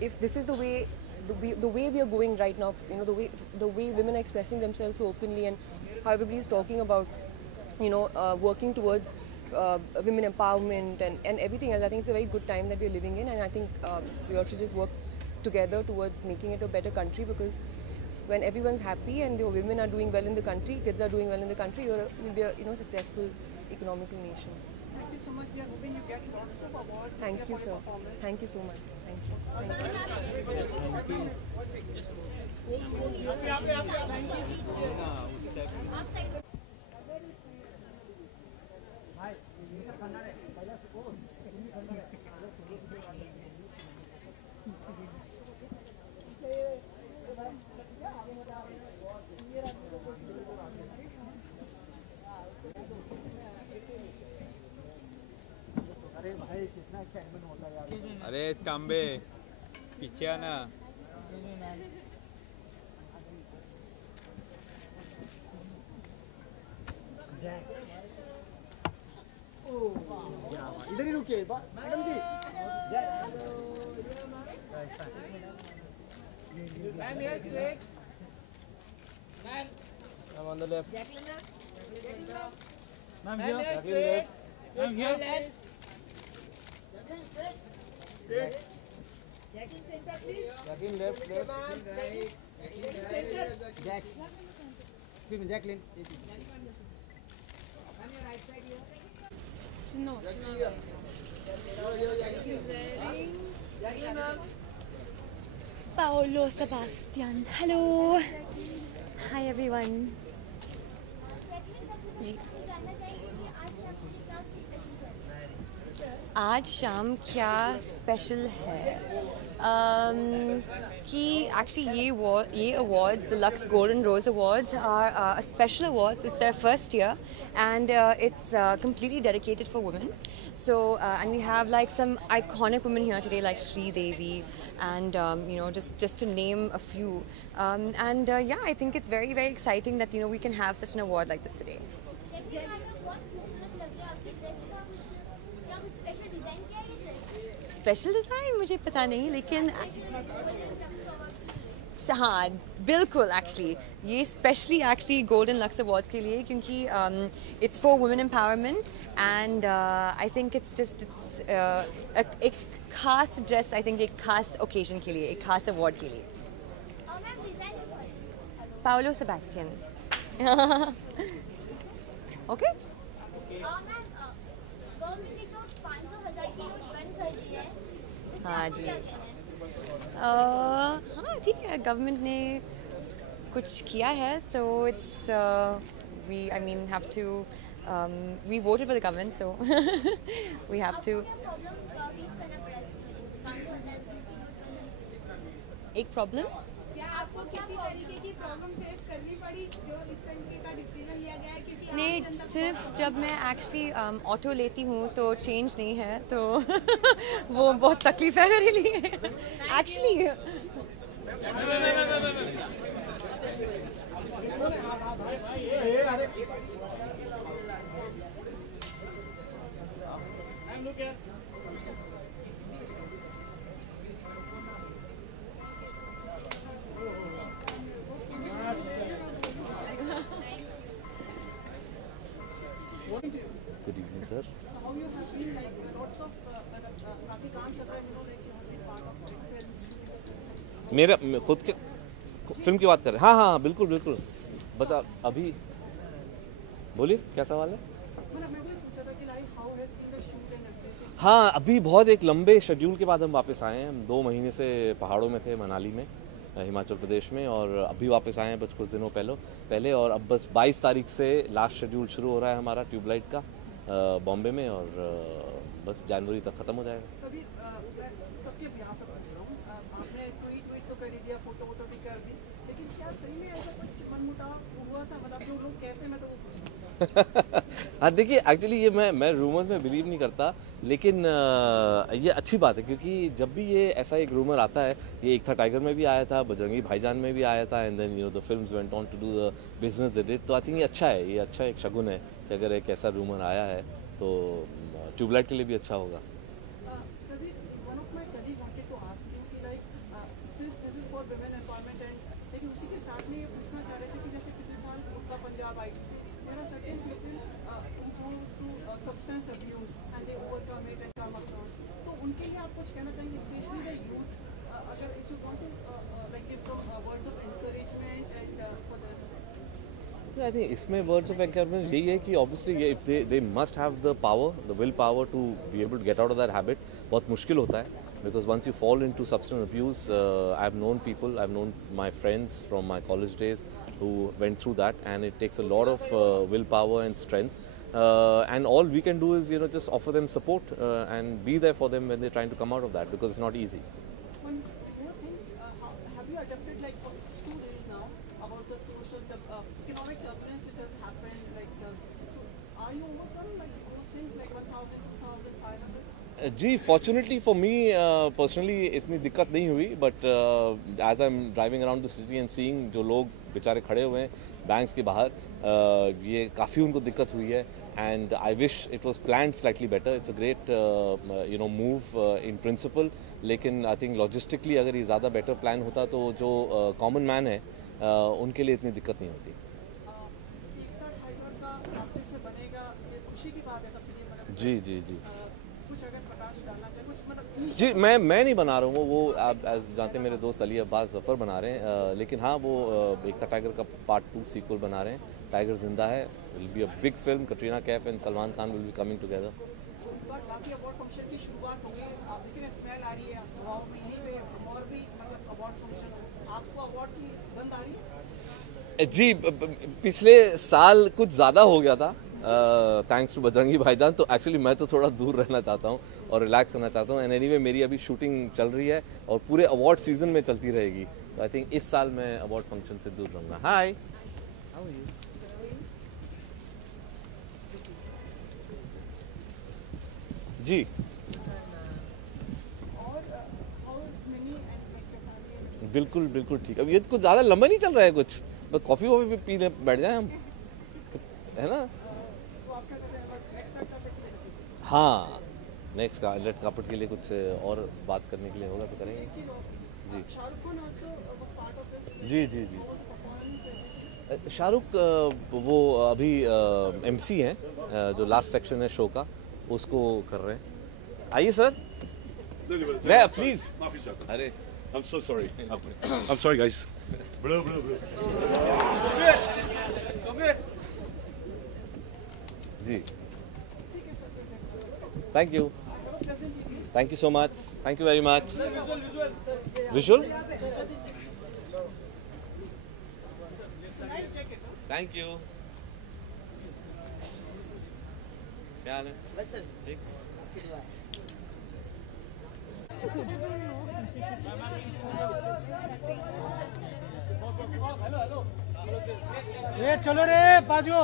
if this is the way we are going right now, the way women are expressing themselves so openly, and how everybody is talking about working towards women empowerment and everything else, I think it's a very good time that we are living in, and I think we all should just work together towards making it a better country, because when everyone's happy and the women are doing well in the country, kids are doing well in the country, you'll be a successful economical nation. Thank you so much. We are hoping you get lots of awards. Thank you, sir. Thank you so much. Thank you. अरे तांबे पीछे आना। इधर ही रुकिए madam ji. Ma'am here straight. Ma'am I'm on the left. Ma'am here. Ma'am here. Jacqueline left. Jacqueline. No, she's wearing Paolo Sebastian. Hello. Hi everyone. आज शाम क्या स्पेशल है कि एक्चुअली ये award the Lux golden rose awards are a special awards. It's their first year and it's completely dedicated for women. So and we have like some iconic women here today like Sri Devi and just to name a few. And yeah, I think it's very, very exciting that we can have such an award like this today. Special design मुझे पता नहीं, लेकिन हाँ बिल्कुल actually ये specially actually golden lux awards के लिए, क्योंकि it's for women empowerment and I think it's एक खास ड्रेस, आई थिंक एक खास ओकेजन के लिए, एक खास अवार्ड के लिए. Paolo Sebastian. ओके हाँ जी हाँ ठीक है, गवर्नमेंट ने कुछ किया है तो it's we, I mean, have to. We voted for the government, so we have to. एक प्रॉब्लम? क्या आपको किसी तरीके की प्रॉब्लम फेस करनी पड़ी जो इस तरीके का डिसीजन लिया गया है? क्योंकि नहीं, सिर्फ जब मैं एक्चुअली ऑटो लेती हूँ तो चेंज नहीं है, तो वो बहुत तकलीफ है मेरे लिए actually. Good evening, sir. How you have been like lots of काफी काम चल रहा है इन्होंने कि हमने part of films. मेरा खुद के फिल्म की बात कर रहे हैं? हाँ हाँ बिल्कुल बिल्कुल। बता अभी बोलिए क्या सवाल है? मैं वही पूछा था कि like how has been the shoot and everything. हाँ अभी बहुत एक लंबे शेड्यूल के बाद हम वापस आए हैं। हम 2 महीने से पहाड़ों में थे, मनाली में, हिमाचल प्रदेश में, और अभी वापस आए हैं बस कुछ दिनों पहले। और अब बस 22 तारीख से लास्ट शेड्यूल शुरू हो रहा है हमारा ट्यूबलाइट का बॉम्बे में, और बस जनवरी तक ख़त्म हो जाएगा। कभी सबके यहाँ पे पूछ रहा हूँ, आपने ट्वीट तो कर ही दिया, फोटो भी कर दी, लेकिन क्या सही में ऐसा कुछ मनमुटाव हुआ था? मतलब जो लोग कहते हैं मैं तो वो हाँ देखिए, एक्चुअली ये मैं रूमर्स में बिलीव नहीं करता, लेकिन ये अच्छी बात है, क्योंकि जब भी ये ऐसा एक रूमर आता है, ये एक था टाइगर में भी आया था, बजरंगी भाईजान में भी आया था, and then the films went on to do the business they did. तो आई थिंक ये अच्छा है, ये अच्छा एक शगुन है कि अगर एक ऐसा रूमर आया है तो ट्यूबलाइट के लिए भी अच्छा होगा। उसी के साथ में ये पूछना चाह रहे थे कि जैसे पिछले साल उड़ता पंजाब आई, there are certain people who goes through substance abuse and they overcome it and come across. तो उनके लिए आप कुछ कहना चाहेंगे, especially the youth, अगर if you want to like give some words of encouragement and for them. I think इसमें words of encouragement यही है कि obviously if they must have the power, the will power to be able to get out of that habit। बहुत मुश्किल होता है, because once you fall into substance abuse, I've known people, I've known my friends from my college days who went through that, and it takes a lot of willpower and strength, and all we can do is just offer them support and be there for them when they're trying to come out of that, because it's not easy. One more thing, have you adapted like for 2 days now about the social economic turbulence which has happened, like so are you overcome like those things like 1,000, 2,500? जी fortunately for me personally इतनी दिक्कत नहीं हुई, but as I am driving around the city and seeing जो लोग बेचारे खड़े हुए हैं बैंक्स के बाहर, ये काफ़ी उनको दिक्कत हुई है, and I wish it was planned slightly better. It's a great move in principle, लेकिन आई थिंक लॉजिस्टिकली अगर ये ज़्यादा बेटर प्लान होता तो जो कॉमन मैन है उनके लिए इतनी दिक्कत नहीं होती। जी जी जी जी मैं नहीं बना रहा हूँ, वो आप जानते हैं मेरे दोस्त अली अब्बास जफ़र बना रहे हैं, लेकिन हाँ वो एकता टाइगर का पार्ट 2 सीक्वल बना रहे हैं। Tiger Zinda Hai, will be a big film. Katrina Kaif and Salman Khan will be coming together. जी पिछले साल कुछ ज़्यादा हो गया था, थैंक्स टू बजरंगी भाईजान, तो एक्चुअली मैं तो थोड़ा दूर रहना चाहता हूँ और रिलैक्स होना चाहता हूँ। एंड एनीवे मेरी अभी शूटिंग चल रही है और पूरे अवार्ड सीजन में चलती रहेगी, तो आई थिंक इस साल मैं अवार्ड फंक्शन से दूर रहूँगा। हाय जी बिल्कुल बिल्कुल ठीक। अब ये कुछ ज़्यादा लंबा नहीं चल रहा है, कुछ बस कॉफ़ी वॉफ़ी पीने बैठ जाए हम, है ना। हाँ नेक्स्ट का रेड कार्पेट के लिए कुछ और बात करने के लिए होगा तो करेंगे। जी जी जी जी शाहरुख वो अभी एमसी हैं, जो लास्ट सेक्शन है शो का उसको कर रहे हैं। आइए सर। प्लीज। अरे I'm so sorry. I'm sorry guys. Bro. So good. Ji Thank you. Thank you so much. Thank you very much. Visual? Thank you. क्या हाल है? बस सर ठीक। ये चलो रे बाजू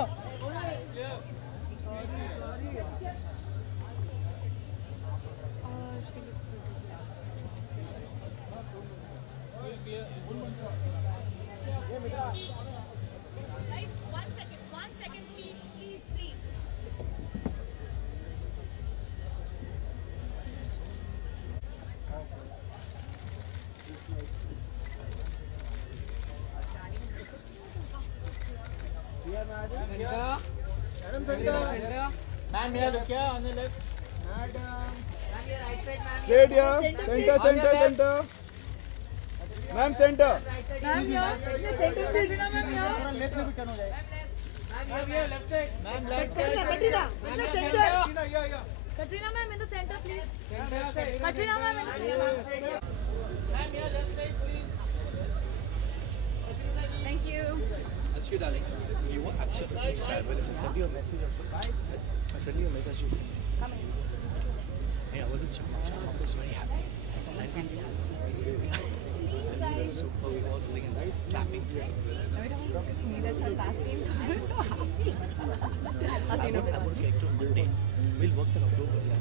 One second, please. Ma'am, here, look here on the left. Straight here. Center. Ma'am, center. Ma'am, here. Center, ma'am, left में भी turn हो जाए. Ma'am, here, left side. Ma'am, left side. Katrina, in the center. Katrina ma'am in the center please. Katrina ma'am in the center. Ma'am, here, left side, please. Thank you. Achhu, darling. You were absolutely fabulous. I sent you a message also. I sent you a message. You sent me. Come in. Hey, I wasn't Sharma was very happy. And we was telling you super. We were all sitting and clapping for you. Look at me, that's fantastic. I'm so happy. I'm going to get to Monday. We'll work till October. Yeah,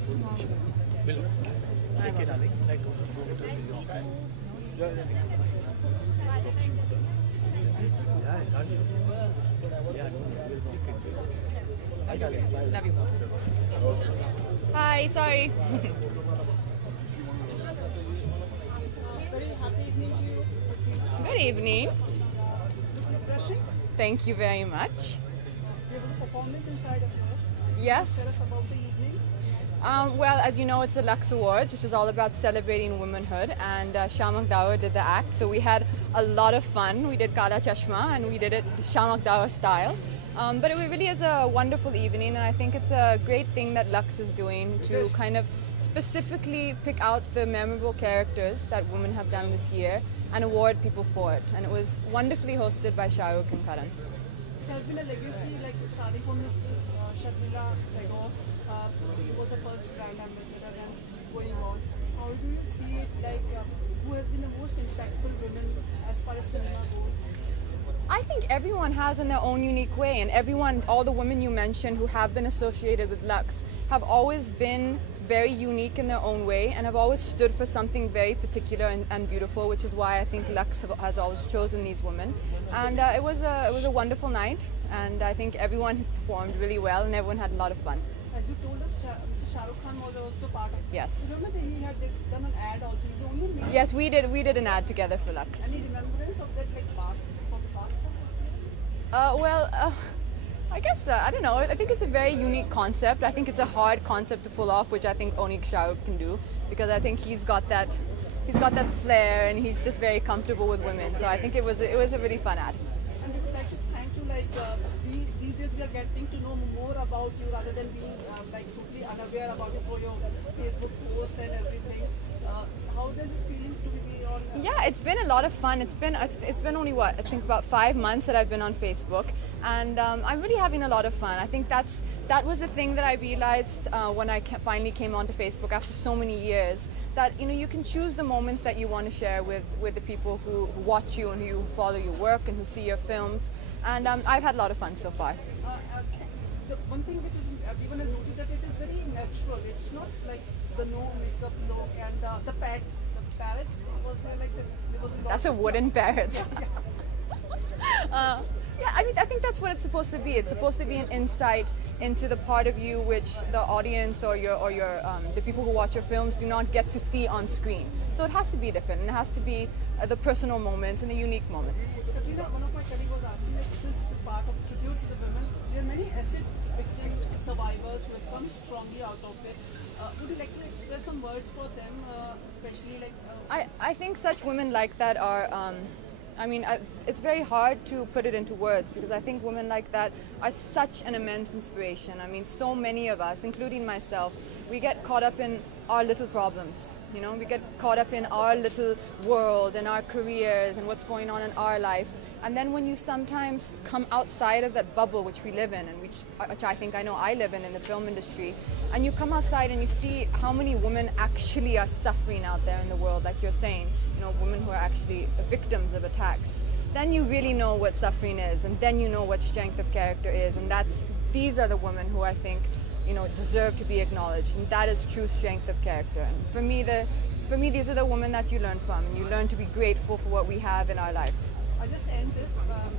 we'll work. Take care, darling. I go to New York. Love you. Hi, sorry. Good evening. Thank you very much. There was a performance inside of yours. Yes. Tell us about the evening. Well, as you know, it's the Lux Awards, which is all about celebrating womanhood, and Shamak Dawa did the act. So we had a lot of fun. We did Kala Chashma, and we did it Shamak Dawa style. But it really is a wonderful evening, and I think it's a great thing that Lux is doing to kind of specifically pick out the memorable characters that women have done this year and award people for it. And it was wonderfully hosted by Shah Rukh and Karan. It has been a legacy, like starting from Mrs. Sharmila Tagore, who was the first brand ambassador and going on. How do you see it, like, who has been the most impactful women as far as cinema goes? I think everyone has in their own unique way, and everyone, all the women you mentioned who have been associated with Lux have always been very unique in their own way and have always stood for something very particular and beautiful, which is why I think Lux has always chosen these women. And it was a wonderful night, and I think everyone has performed really well and everyone had a lot of fun. As you told us, Mr. Shah Rukh Khan was also part of it. Yes. You remember that he had done an ad also. He's the only man. Yes, we did an ad together for Lux. Any remembrance of that, like, part? I guess, I don't know, I think it's a very unique concept. I think it's a hard concept to pull off, which I think only Shah Rukh can do, because I think he's got that flair and he's just very comfortable with women. So I think it was a really fun ad. And we would like to thank you, like, these days we are getting to know more about you rather than being like totally unaware about you for your Facebook post and everything. How does this feeling to be on? Yeah, it's been a lot of fun. It's been only what, I think about 5 months that I've been on Facebook, and I'm really having a lot of fun. I think that was the thing that I realized when I finally came onto Facebook after so many years, that you can choose the moments that you want to share with the people who watch you and who follow your work and who see your films, and I've had a lot of fun so far. The one thing which is everyone has noticed that it is very natural. It's not like the no makeup look and the parrot was there, like there was a lot. That's a wooden parrot. Yeah, I mean, I think that's what it's supposed to be. It's supposed to be an insight into the part of you which the audience or the people who watch your films do not get to see on screen. So it has to be different, and it has to be the personal moments and the unique moments. Katrina, one of my colleagues was asking, like, since this is part of tribute to the women, there are many acid victim survivors who have come strongly out of it. Would you like to express some words for them, especially like? I think such women like that are. It's very hard to put it into words, because I think women like that are such an immense inspiration. I mean, so many of us, including myself, we get caught up in our little problems. We get caught up in our little world and our careers and what's going on in our life. And then when you sometimes come outside of that bubble which we live in, and which I think I know I live in the film industry, and you come outside and you see how many women actually are suffering out there in the world, like you're saying, you know, women who are actually the victims of attacks, then you really know what suffering is, and then you know what strength of character is, and these are the women who I think, you know, deserve to be acknowledged, and that is true strength of character. And for me, these are the women that you learn from, and you learn to be grateful for what we have in our lives. I just end this,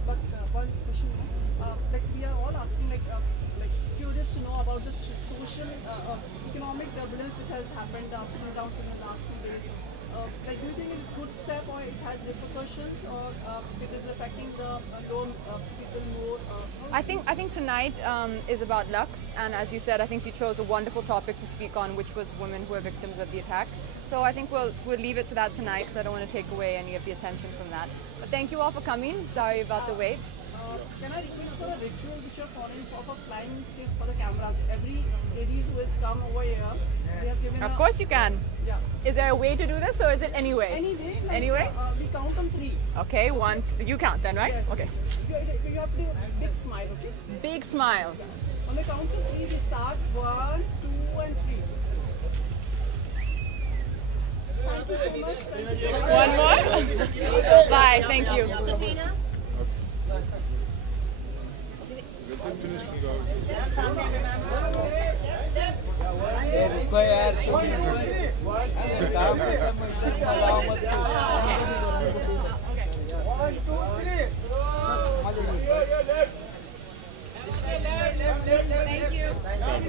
but one question. Like we are all asking, like curious to know about this social, economic turbulence which has happened ups and downs in the last 2 days. Like, do you think it's a good step, or it has repercussions, or it is affecting the loan people more? I think tonight is about Lux, and as you said, I think you chose a wonderful topic to speak on, which was women who are victims of the attacks. So I think we'll leave it to that tonight, because I don't want to take away any of the attention from that. But thank you all for coming. Sorry about the wait. Can I request for a ritual which you're following for a flying kiss for the cameras? Every ladies who has come over here, they have given. Of course you can. Yeah. Is there a way to do this, or is it anyway? Any way. Like, anyway? We count on 3. Okay, 1. You count then, right? Yes. Okay. You have to do a big smile, okay? Big smile. On the count of 3, we start 1, 2, and 3. Thank you so much. One more? Bye. Thank you. Katrina? Thank you.